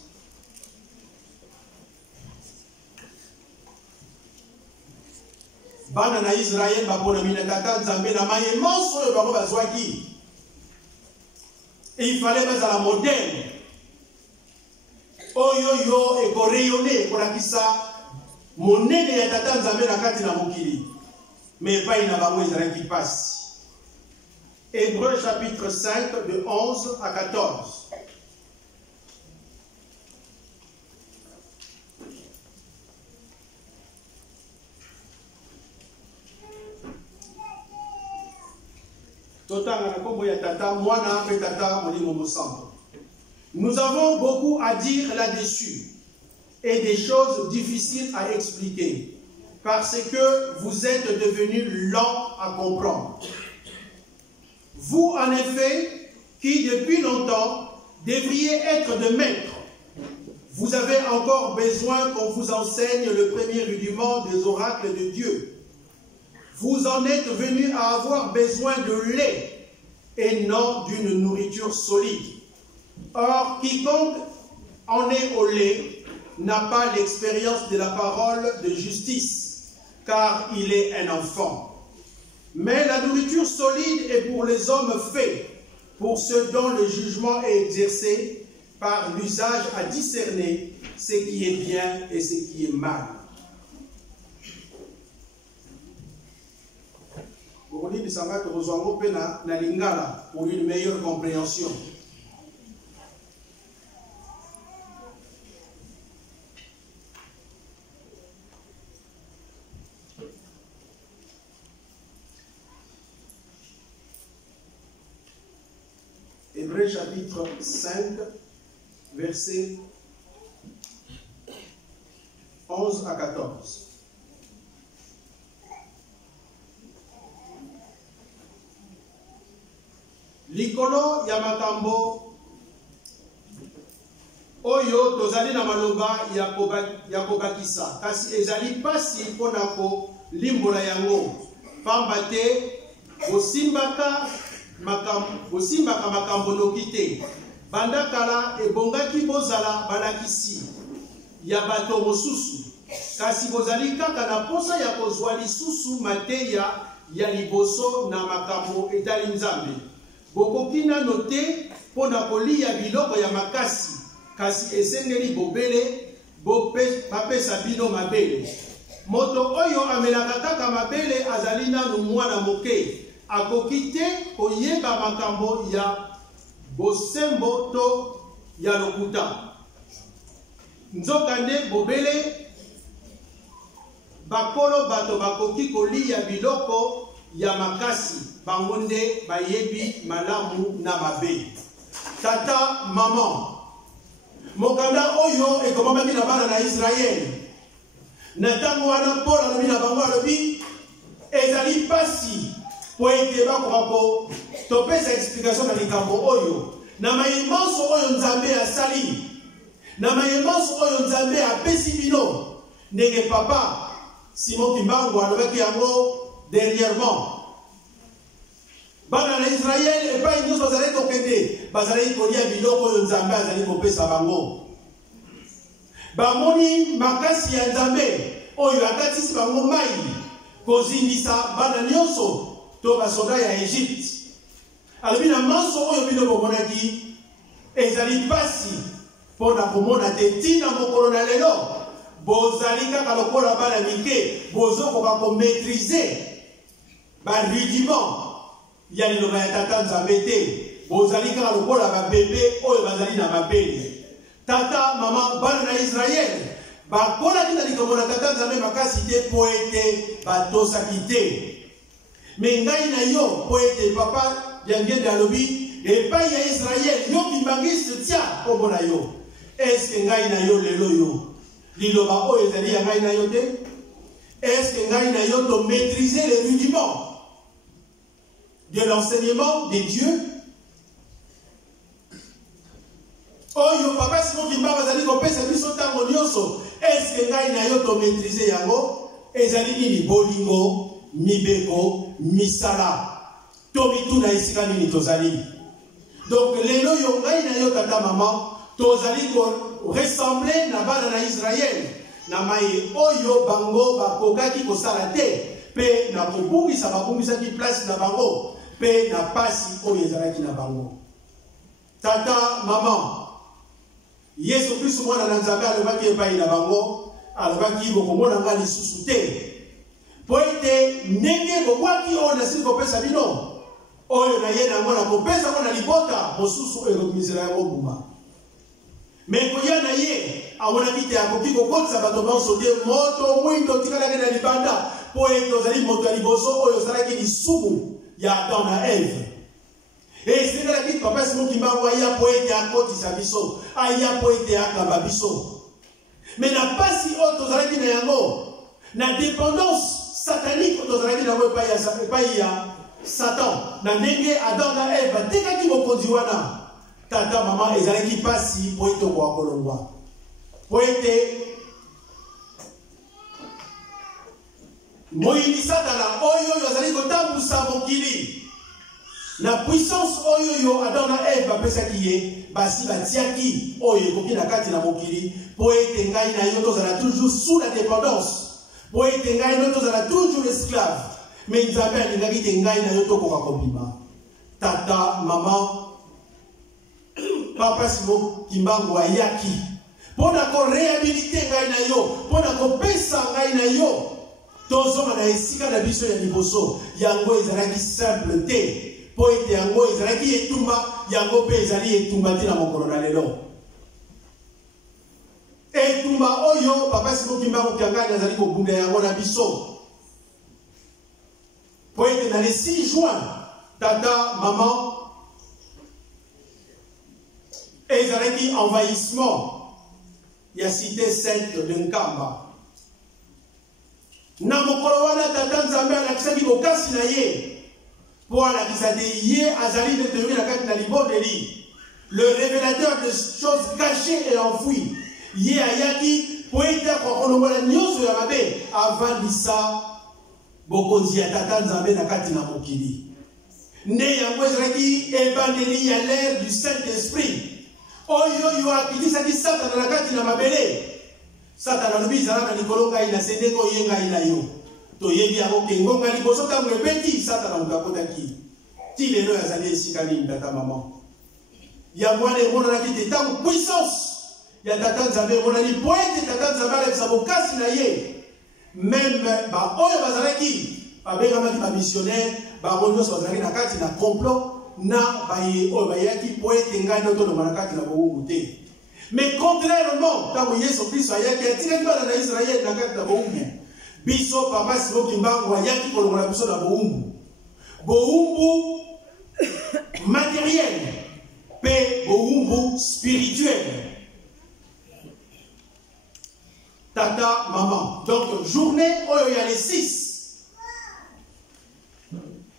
Bana na Israël bapona minakata Nzambe na mayemanso oyo bango bazwaki. Et il fallait bazala modèle. Oyo yo ekoreyone kolakisa monene ya tata Nzambe na kati na mokili. Mais pas ina bango ezalaki pasi. Hébreu chapitre 5 de 11 à 14. Nous avons beaucoup à dire là-dessus et des choses difficiles à expliquer parce que vous êtes devenus lents à comprendre. Vous, en effet, qui depuis longtemps devriez être de maîtres, vous avez encore besoin qu'on vous enseigne le premier rudiment des oracles de Dieu. Vous en êtes venus à avoir besoin de lait et non d'une nourriture solide. Or, quiconque en est au lait n'a pas l'expérience de la parole de justice, car il est un enfant. Mais la nourriture solide est pour les hommes faits, pour ceux dont le jugement est exercé par l'usage à discerner ce qui est bien et ce qui est mal. Pour une meilleure compréhension. Hébreux chapitre 5, versets 11 à 14. Likolo ya makambo oyo tozali na maloba ya kobakisa kasi ezali pasi mpona kolimbola yango pamba te bosimbaka makambo noki te banda kala ebongaki bozala balakisi ya bato mosusu kasi bozali kaka na posa ya kozwa lisusu mateya ya liboso na makambo etali nzambe. Bokokina note pona kolia biloko ya makasi kasi esengeli bobele bapesa bino mabele. Moto oyo amelaka kaka mabele azali nanu mwana moke akoki te koyeba makambo ya bosembo to ya lokuta. Nzokande bobele bakolo bato bakoki kolia biloko ya makasi bangonde bayebi malamu na mabe. Tata maman mokanda oyo ekomamaki na bana na Israel na tango wana Paul alobi na bango alobi ezali pasi po ete bakoko topesa explication na likambo oyo na mayemanso oyo Nzambe asali na mayemanso oyo Nzambe apesi bino ndenge papa Simon Kimbangu alobaki yango dernièrement. Bana na Israel epai nyonso bazali kokende bazali kolia biloko oyo Nzambe azali kopesa bango. Bamoni makasi ya Nzambe oyo akatisi bango mai kozindisa bana nyonso to basoda ya Egypte. Alobi na manso oyo bino bomonaki ezali pasi mpona komona te ntina mokolo na lelo bozali kaka lokola bana mike bozokoka komaîtriser barudiment ya liloba ya tata Nzambe te bozali kaka lokola babebe oyo bazali na mabele. Tata mama bana na Israel bakolaki na likambo na tata Nzambe makasi te po ete batosaki te. Me ngai na yo po ete papa Yangende alobi epai ya Israel yo kimbangisi tia kombo na yo. Eske ngai na yo lelo yo liloba oyo ezali ya ngai na yo te? Eske ngai na yo to maîtriser les rudiments de l'enseignement de Dieu? Oyo papa Simon Kimbangu azali kopesa biso ntango nyonso eske ngai na yo to maîtriser yango? Ezali nini bolingo mibeko misala to mituna esika nini tozali? Donc lelo yo ngai na yo tata mama tozali ko ressembler na bana na Israel na mai oyo bango bakokaki kosala te pe na kobungisa babungisaki place na bango pe na pasi oyo ezalaki na bango. Tata mama Yesu Kristo mwana na Nzambe alobaki epai na bango alobaki bokomona nga lisusu te po ete ndenge bobwaki oyo nasili kopesa bino oyo na ye nango na kopesa ngo na libota mosusu oyo ekomisela yango buma. Mais koya na ye amonaki te akoki kokotisa bato nyonso te moto mwindo tikalaki na libanda po ete ozali moto ya liboso oyo ozalaki lisumu ya Adam na Eve. Esengelaki papa Simon Kimbangu aya po ete akotisa biso aya po ete akamba biso. Mais na pasi oyo tozalaki na yango na dépendance satanique oyo tozalaki na yango epai ya Satan na ndenge Adam na Eve atekaki mokonzi wana. Tata mama ezalaki pasi po ete kwa kolongwa po ete moyini Satana oyo azali kotambusa mokili na puissance oyo yo Adam na Eve bapesaki ye basi batiaki oyo ekoki na kati na mokili po ete ngai na yo tozala toujours sous la dépendance po ete ngai na yo tozala toujours esclave. Mais Nzambe alingaki te ngai na yo tokoka kobima. Tata mama papa Simon Kimbangu ayaki pona ko réhabiliter ngai na yo pona ko pesa ngai na yo tozoma na esika na biso ya liboso yango ezalaki simple te po ete yango ezalaki etumba yango pe ezali etumba tina mokolo na lelo. Etumba oyo papa Simon Kimbangu kiangani azali kobunda yango na biso po ete na le 6 juin tata maman ezalaki envahissement ya cité sainte de Nkamba. Na mokolo wana tata Nzambe alakisaki bokasi na ye po alakisa te ye azali détenu na kati na libondeli le révélateur de choses cachées et enfouies. Ye ayaki po ete akolongola nyonso ya mabe avandisa bokonzi ya tata Nzambe na kati na mokili. Nde yango ezalaki ebandeli ya l'air du Saint-Esprit oyo yo akitisaki Satana na kati na mabele. Satana lobi zala na likolo ngai na sende ko yenga ina yo toyebi yango ke ngonga liboso tango ebeti satana mukakotaki ti lelo yazali esika nini tata maman ya mwana emonanaki te tango puissance ya tata nzambe emonani po ete tata nzambe alekisa bokasi na ye meme baoyo bazalaki babengamaki bamissionnaire bango nyonso bazalaki na kati na complot na baye oyo bayaki po ete ngai nde tolonga na kati na bowumbu te. Mais contrairement, quand Yesu Christ a yaki atikaki bana na Israël na kati na bowumbu, biso papa Simon Kimbangu ayaki kolongola biso na bowumbu. Bowumbu matériel, pe bowumbu spirituel. Tata, maman. Donc, journée, oh, il y a les 6.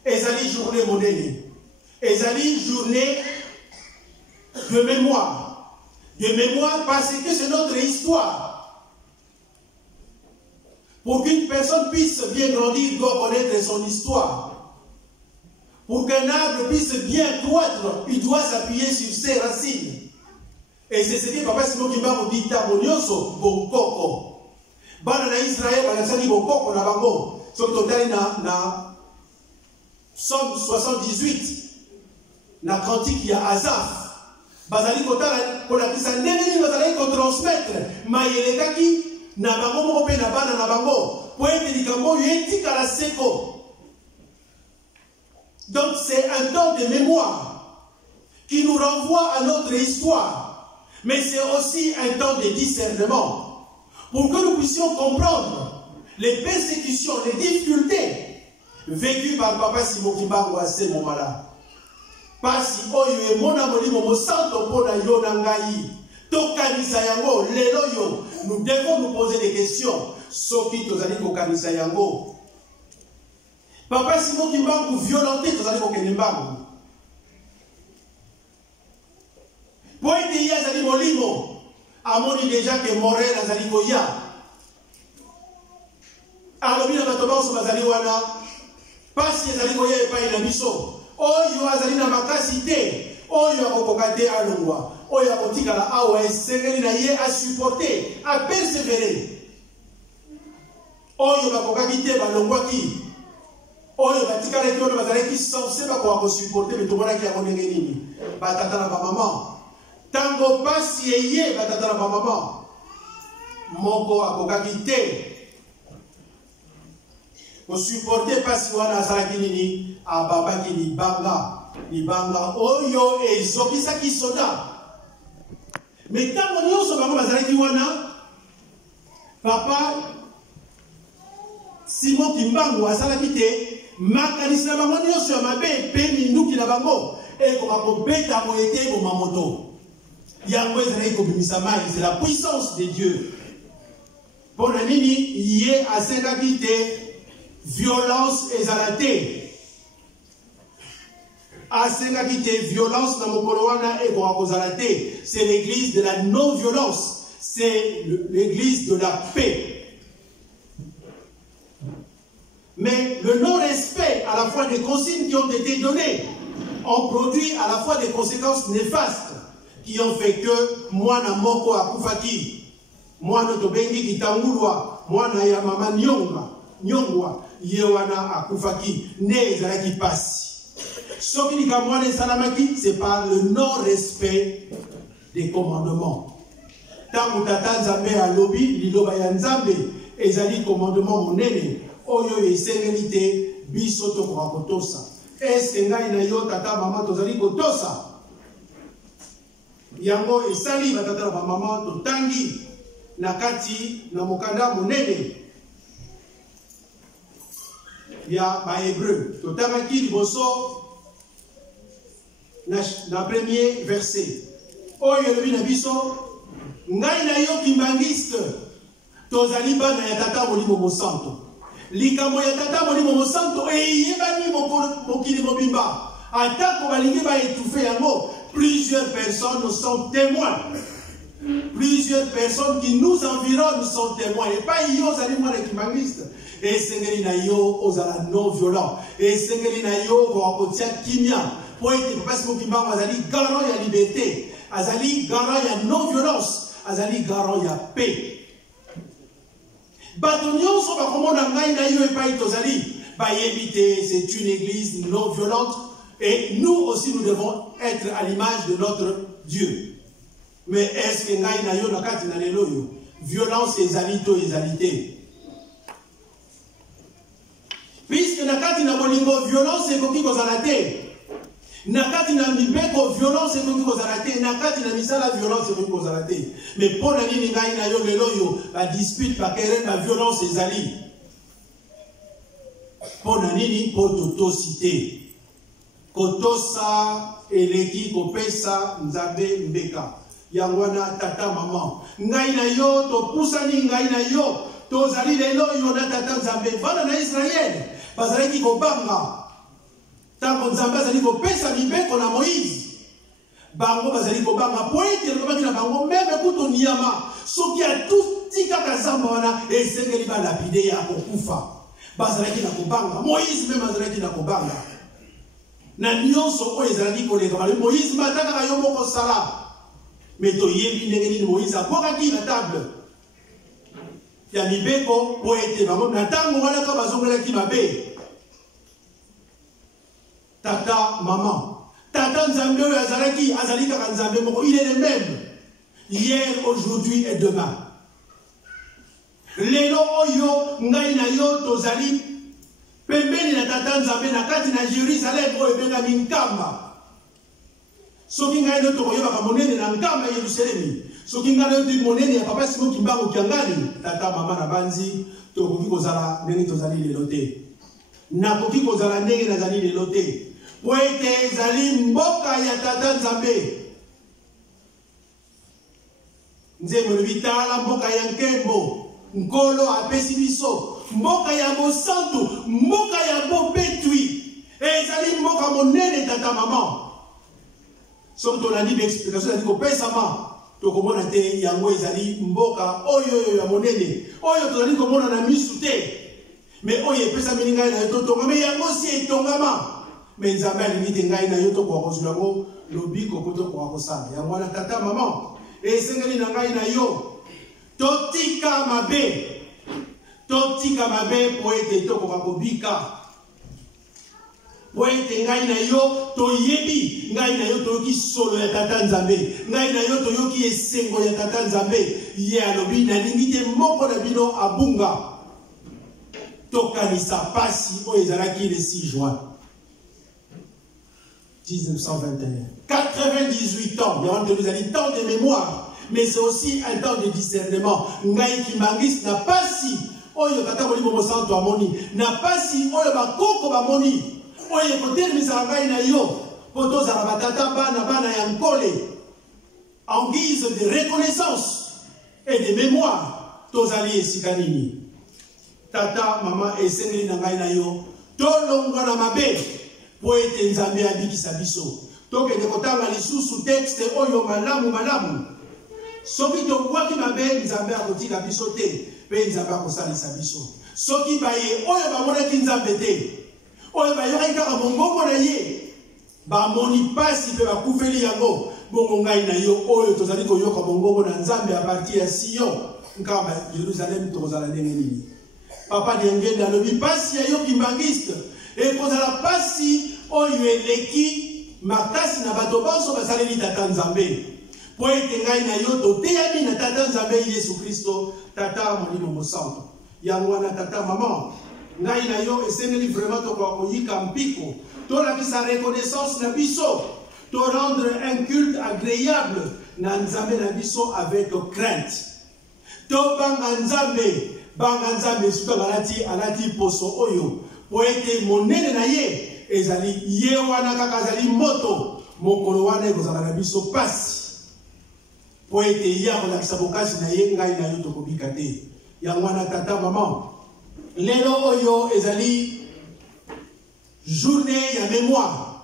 Ezali journée monnaie. Ezali journée de mémoire. De mémoire parce que c'est notre histoire. Pour qu'une personne puisse bien grandir, il doit connaître son histoire. Pour qu'un arbre puisse bien croître, il doit s'appuyer sur ses racines. Et c'est ce que Papa Simon Kimbangu dit à Monyoso, Bokoko. Bana Israël, Balasani Bokoko, na bango. Sur total na Somme 78. Na cantique, il y a Azaf. Bazali kotala kolakisa ndenge bazali ko transmettre mayelekaki na bango moko pe na bana na bango po ete likambo yetika la seko. Donc c'est un temps de mémoire qui nous renvoie à notre histoire, mais c'est aussi un temps de discernement pour que nous puissions comprendre les persécutions, les difficultés vécues par Papa Simon Kimbangu à ce moment-là. Pasi oyo emona molimo mosanto pona yo na ngai tokanisa yango lelo yo nous devons nous poser des questions soki tozali kokanisa yango. Papa Simon Kimbangu violenté tozali kokende mbangu po ete ye azali molimo amoni déjà que Morel azali koya alobi na bato banso bazali wana pasi ezali koya epai na biso oyo azali na makasi te oyo akokoka te alongwa oyo akotikala awa esengeli na ye asupporte apersévérer oyo bakokaki te balongwaki oyo batikalaki oyo bazalaki sanse bakoka kosupporte me tomonaki yango ndenge nini batata na bamama ntango pasi eye batata na bamama moko akokaki te pour supporter pasi wana azalaki nini ababaki libanga oyo ezokisaki soda. Mais ntango nyonso bango bazalaki wana papa Simon Kimbangu azalaki te makanisi na bango nyonso ya mabe pe minduki na bango ekoka kobeta boye te eboma moto yango ezalaki kobimisa mai. C'est la puissance de Dieu. Mpona nini ye asengaki te violence ezalate asengaki te violence na mokolo wana ekoka kozala te. C'est l'église de la non-violence, c'est l'église de la paix. Mais le non-respect à la fois des consignes qui ont été données ont produit à la fois des conséquences néfastes qui ont fait que mwana moko akufaki, mwana tobengi kitangulwa, mwana ya mama nyongwa yewana akufaki ne ezalaki pasi. Soki likamwana esalamaki, c'est par le non-respect des commandements. Tango tata nzambe alobi liloba ya nzambe ezali commandement monene oyo esengeli te biso tokoka kotosa. Eske ngai na yo tata mama tozali kotosa yango esali batata na bamama totangi na kati na mokanda monene ya bahébreu. Totangaki liboso na premier verset oyo elobi na biso ngai na yo kimbangiste tozali bana ya tata molimo mosanto. Likambo ya tata molimo mosanto eyebani mokili mobimba atako balingi baétouffe yango. Plusieurs personnes sont témoins. Plusieurs personnes qui nous environnent sont témoins. Et pas yo zali mwana kimbangiste. Et sengeli na yo ozala non violent. Et sengeli na yo wakotia kimia. Pour être parce que Kimbangu azali garant ya liberté, azali garant ya non violence, azali garant ya paix. Batonion so bakomona ngai na yo epai tozali ba yebite, c'est une église non violente et nous aussi nous devons être à l'image de notre Dieu. Mais est-ce que ngai na yo nakati na lelo yo violence ezalito ezalité? Puisque nakati na bolingo violence ekoki kozala te. Nakati na mibeko violence ekoki kozala te, nakati na misala violence ekoki kozala te. Mais pour nani ngai na yo lelo yo ba dispute ba querelle ba violence ezali. Pour nani pour totosité. Kotosa eleki kopesa nzabe mbeka. Yangwana tata maman. Ngai na yo to pusani ngai na yo to zali lelo yo na tata nzabe bana na Israël. Bazali ko banga. Tango nzambe azali ko pesa mibeko na Moïse. Bango bazali ko banga poete ko bakina bango meme kuto niyama. Soki a tout tika kazamba wana esengeli ba lapide ya kokufa. Bazali na ko banga. Moïse meme bazali na ko banga. Na nyonso oyo ezali koleka bali Moïse mataka kayo moko sala. Mais to yebi ndenge nini Moïse akokaki na table. Ya mibeko poete bango na tango wana ka bazongelaki mabe. Tata, maman. Tata Nzambe ou Azalaki, Azalika Nzambe moko, il est le même. Hier, aujourd'hui et demain. Lelo oyo, ngai na yo tozali, pembeni na tata Nzambe na kati na Jérusalem oyo benga minkamba. Soki ngai no tokoyo baka monene na nkamba Yerusalemi. Soki ngai no tokoyo monene ya papa Simon Kimbango kiangani, tata mama na banzi, tokoki kozala ndenge tozali lelo te. Nakoki kozala ndenge nazali lelo te. Poete ezali mboka ya tata Nzambe. Nzembo lubitala mboka ya nkembo. Nkolo apesi biso. Mboka ya bosantu. Mboka ya bobetwi. Ezali mboka monene tata maman. Soki tolandi l'explication ezali kopesama. Tokomona te yango ezali mboka oyo ya monene. Oyo tozali komona na misu te. Mais oyo epesa mininga na yo totonga. Mais yango si etongama. Mais Nzambe alimite ngai na yo to kwa kozula ngo lobiko koto kwa kosala. Ya mwana tata maman. Esengeli na ngai na yo. Totika mabe. Totika mabe poete to kwa kobika. Poete ngai na yo to yebi. Ngai na yo to yoki solo ya tata Nzambe. Ngai na yo to yoki esengo ya tata Nzambe. Ye alobi na lingite moko na bino abunga. Tokanisa pasi o ezalaki le 6 juin. 1921. 98 ans. Il y a un temps de mémoire. Mais c'est aussi un temps de discernement. Ngai Kimbangis n'a pas si. Oyo kata koli momo santo amoni. N'a pas si. Oyo bakoko bamoni. Oyo kotel misarangai na yo. Poto zarabatata bana yankole. En guise de reconnaissance et de mémoire. Tozali esikanini. Tata, maman, esengeli na ngai na yo. Tolongwa na mabe. Poete Nzambe abikisa biso. Toke de kotanga lisusu texte oyo malamu. Soki tongwaki mabe Nzambe akotika biso te. Pe Nzambe akosalisa biso. Soki baye oyo bamonaki Nzambe te. Oyo bayoki kaka mongongo na ye. Bamoni pasi pe bakufeli yango. Bongo ngai na yo oyo tozali koyoka mongongo na Nzambe a partir ya Sion. Nkamba Jerusalem tokozala ndenge nini. Papa Diengende alobi pasi ya yo Kimbangiste. Et pour la pasi oyo eleki makasi na bato banso basaleli tata Nzambe. Po ete ngai na yo toteyami na tata Nzambe Yesu Kristo tata molimo mosantu. Yango wana tata maman. Ngai na yo esengeli vraiment tokoka koyika mpiko. Tolakisa reconnaissance na biso. To rendre un culte agréable na Nzambe na biso avec crainte. To banga Nzambe. Banga Nzambe suka alati poso oyo. Poete monene na ye ezali ye wana kaka ezali moto mokolo wana ekozala na biso pasi. Poete ya kolakisa bokasi na ye ngai na yo tokobika te. Yango wana tata maman. Lelo oyo ezali journée ya mémoire.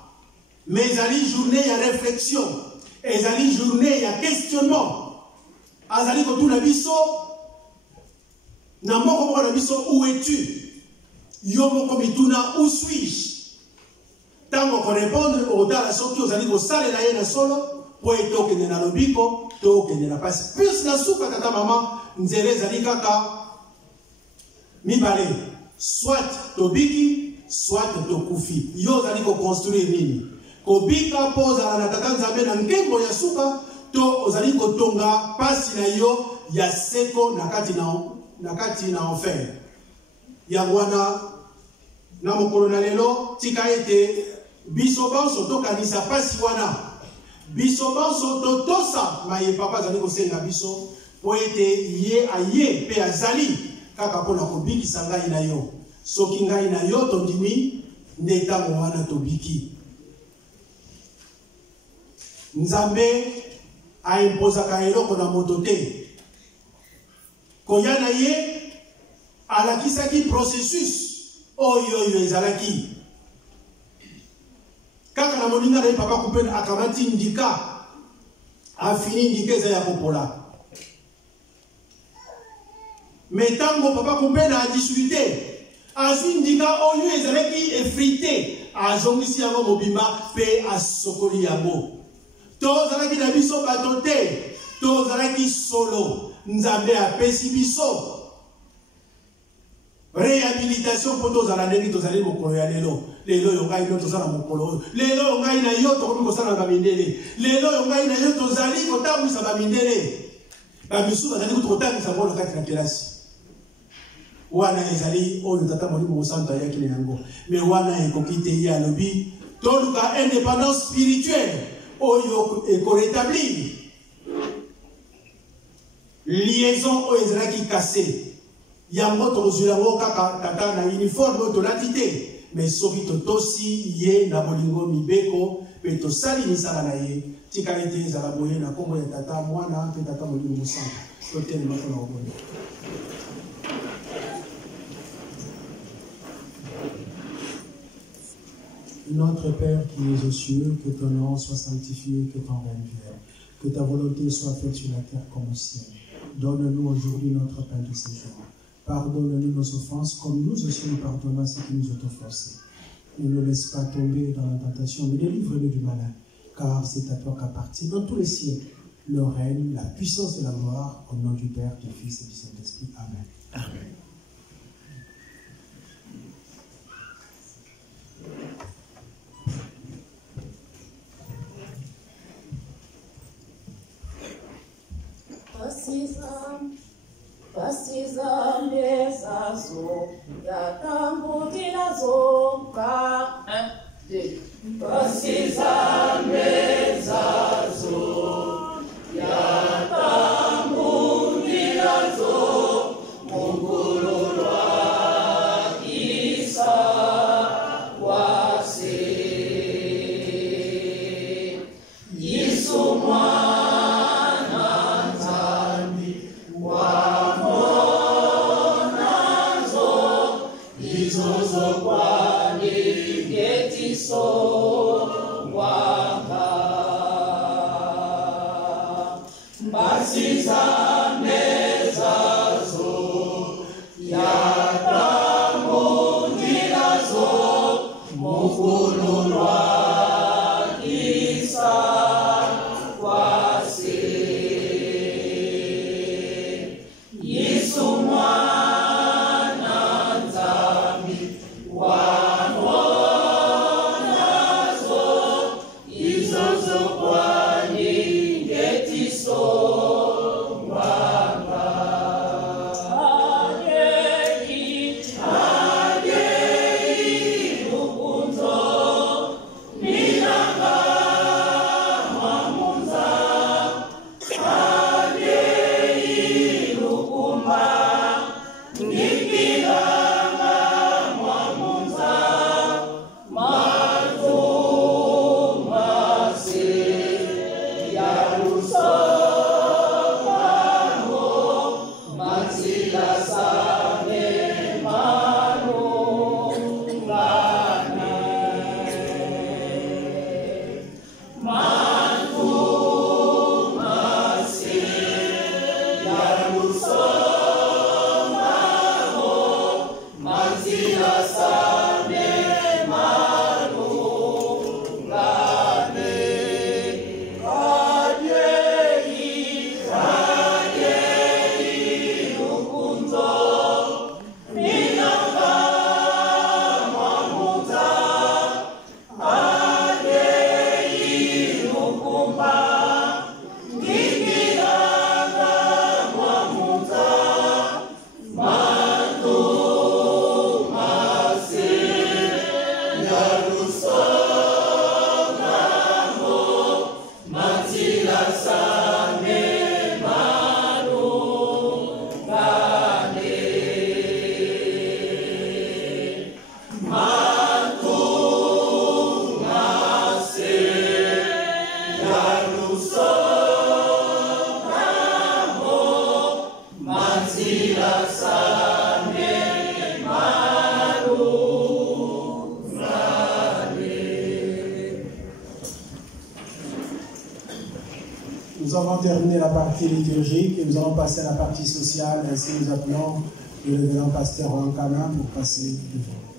Mais ezali journée ya réflexion. Ezali journée ya questionnement. Azali kotuna biso na moko na biso où es-tu? Yomo mituna où suis-je? Tango ko répondre au dala soki ozali ko salela ye na solo po etokende na lobiko tokende na pasi. Plus na suka tata mama nzele ezali kaka mibale, soit tobiki, soit tokufi. Yo zali ko construire nini? Kobika poza na tata nzambe na ngembo ya suka, to ozali ko tonga pasi na yo ya seko nakati na enfer. Ya wana na mokolo na lelo tika ete biso banso to kanisa pasi wana. Biso banso to tosa maye papa zali ko senga biso po ete ye aye pe azali kaka pona kobikisa ngai na yo. Soki ngai na yo tondimi nde ntango wana tobiki. Nzambe aimpozaka eloko na moto te. Koya na ye alakisaki processus oyo ezalaki. Kaka na moninga na papa kupenda akamati ndika afini ndike za ya popola. Metango papa kupenda adiscuter azwi ndika oyo ezalaki efrité azongisi yango mobimba pe asokoli yango. Tozalaki na biso bato te, tozalaki solo. Nzambe apesi biso réhabilitation pour tozala ndenge tozali mokolo ya lelo. Lelo yo ngai no tozala mokolo. Lelo yo ngai na yo tokomi kosala bamindele. Lelo yo ngai na yo tozali kotambwisa bamindele. Bamisu bazali kotambwisa ngo na kati na kelasi. Wana ezali oyo tata molimo mosanta yaki na yango. Mais wana ekoki te ye alobi toluka indépendance spirituelle oyo ekorétablir. Liaison oyo ezalaki cassée. Yango tozula ngo kaka tata na uniforme tolati te. Mais soki totosi ye na bolingo mibeko pe tosali misala na ye. Tika ete ezala boye na kombo ya tata mwana pe tata molimo mosanta. Totele mafona oboye. Notre Père qui es aux cieux, que ton nom soit sanctifié, que ton règne vienne, que ta volonté soit faite sur la terre comme au ciel. Donne-nous aujourd'hui notre pain de ce jour. Pardonne-nous nos offenses, comme nous aussi nous pardonnons à ceux qui nous ont offensés. Ne nous laisse pas tomber dans la tentation, mais délivre-nous du malin, car c'est à toi qu'appartient dans tous les siècles le règne, la puissance et la gloire, au nom du Père, du Fils et du Saint-Esprit. Amen. Amen. Pasiza mesazo yatambutila zoka Pasiza mesazo yatambutila zo mungululwa isa wase Yisumwa Nous avons terminé la partie liturgique et nous allons passer à la partie sociale. Ainsi, nous appelons le révérend pasteur Wankana pour passer devant.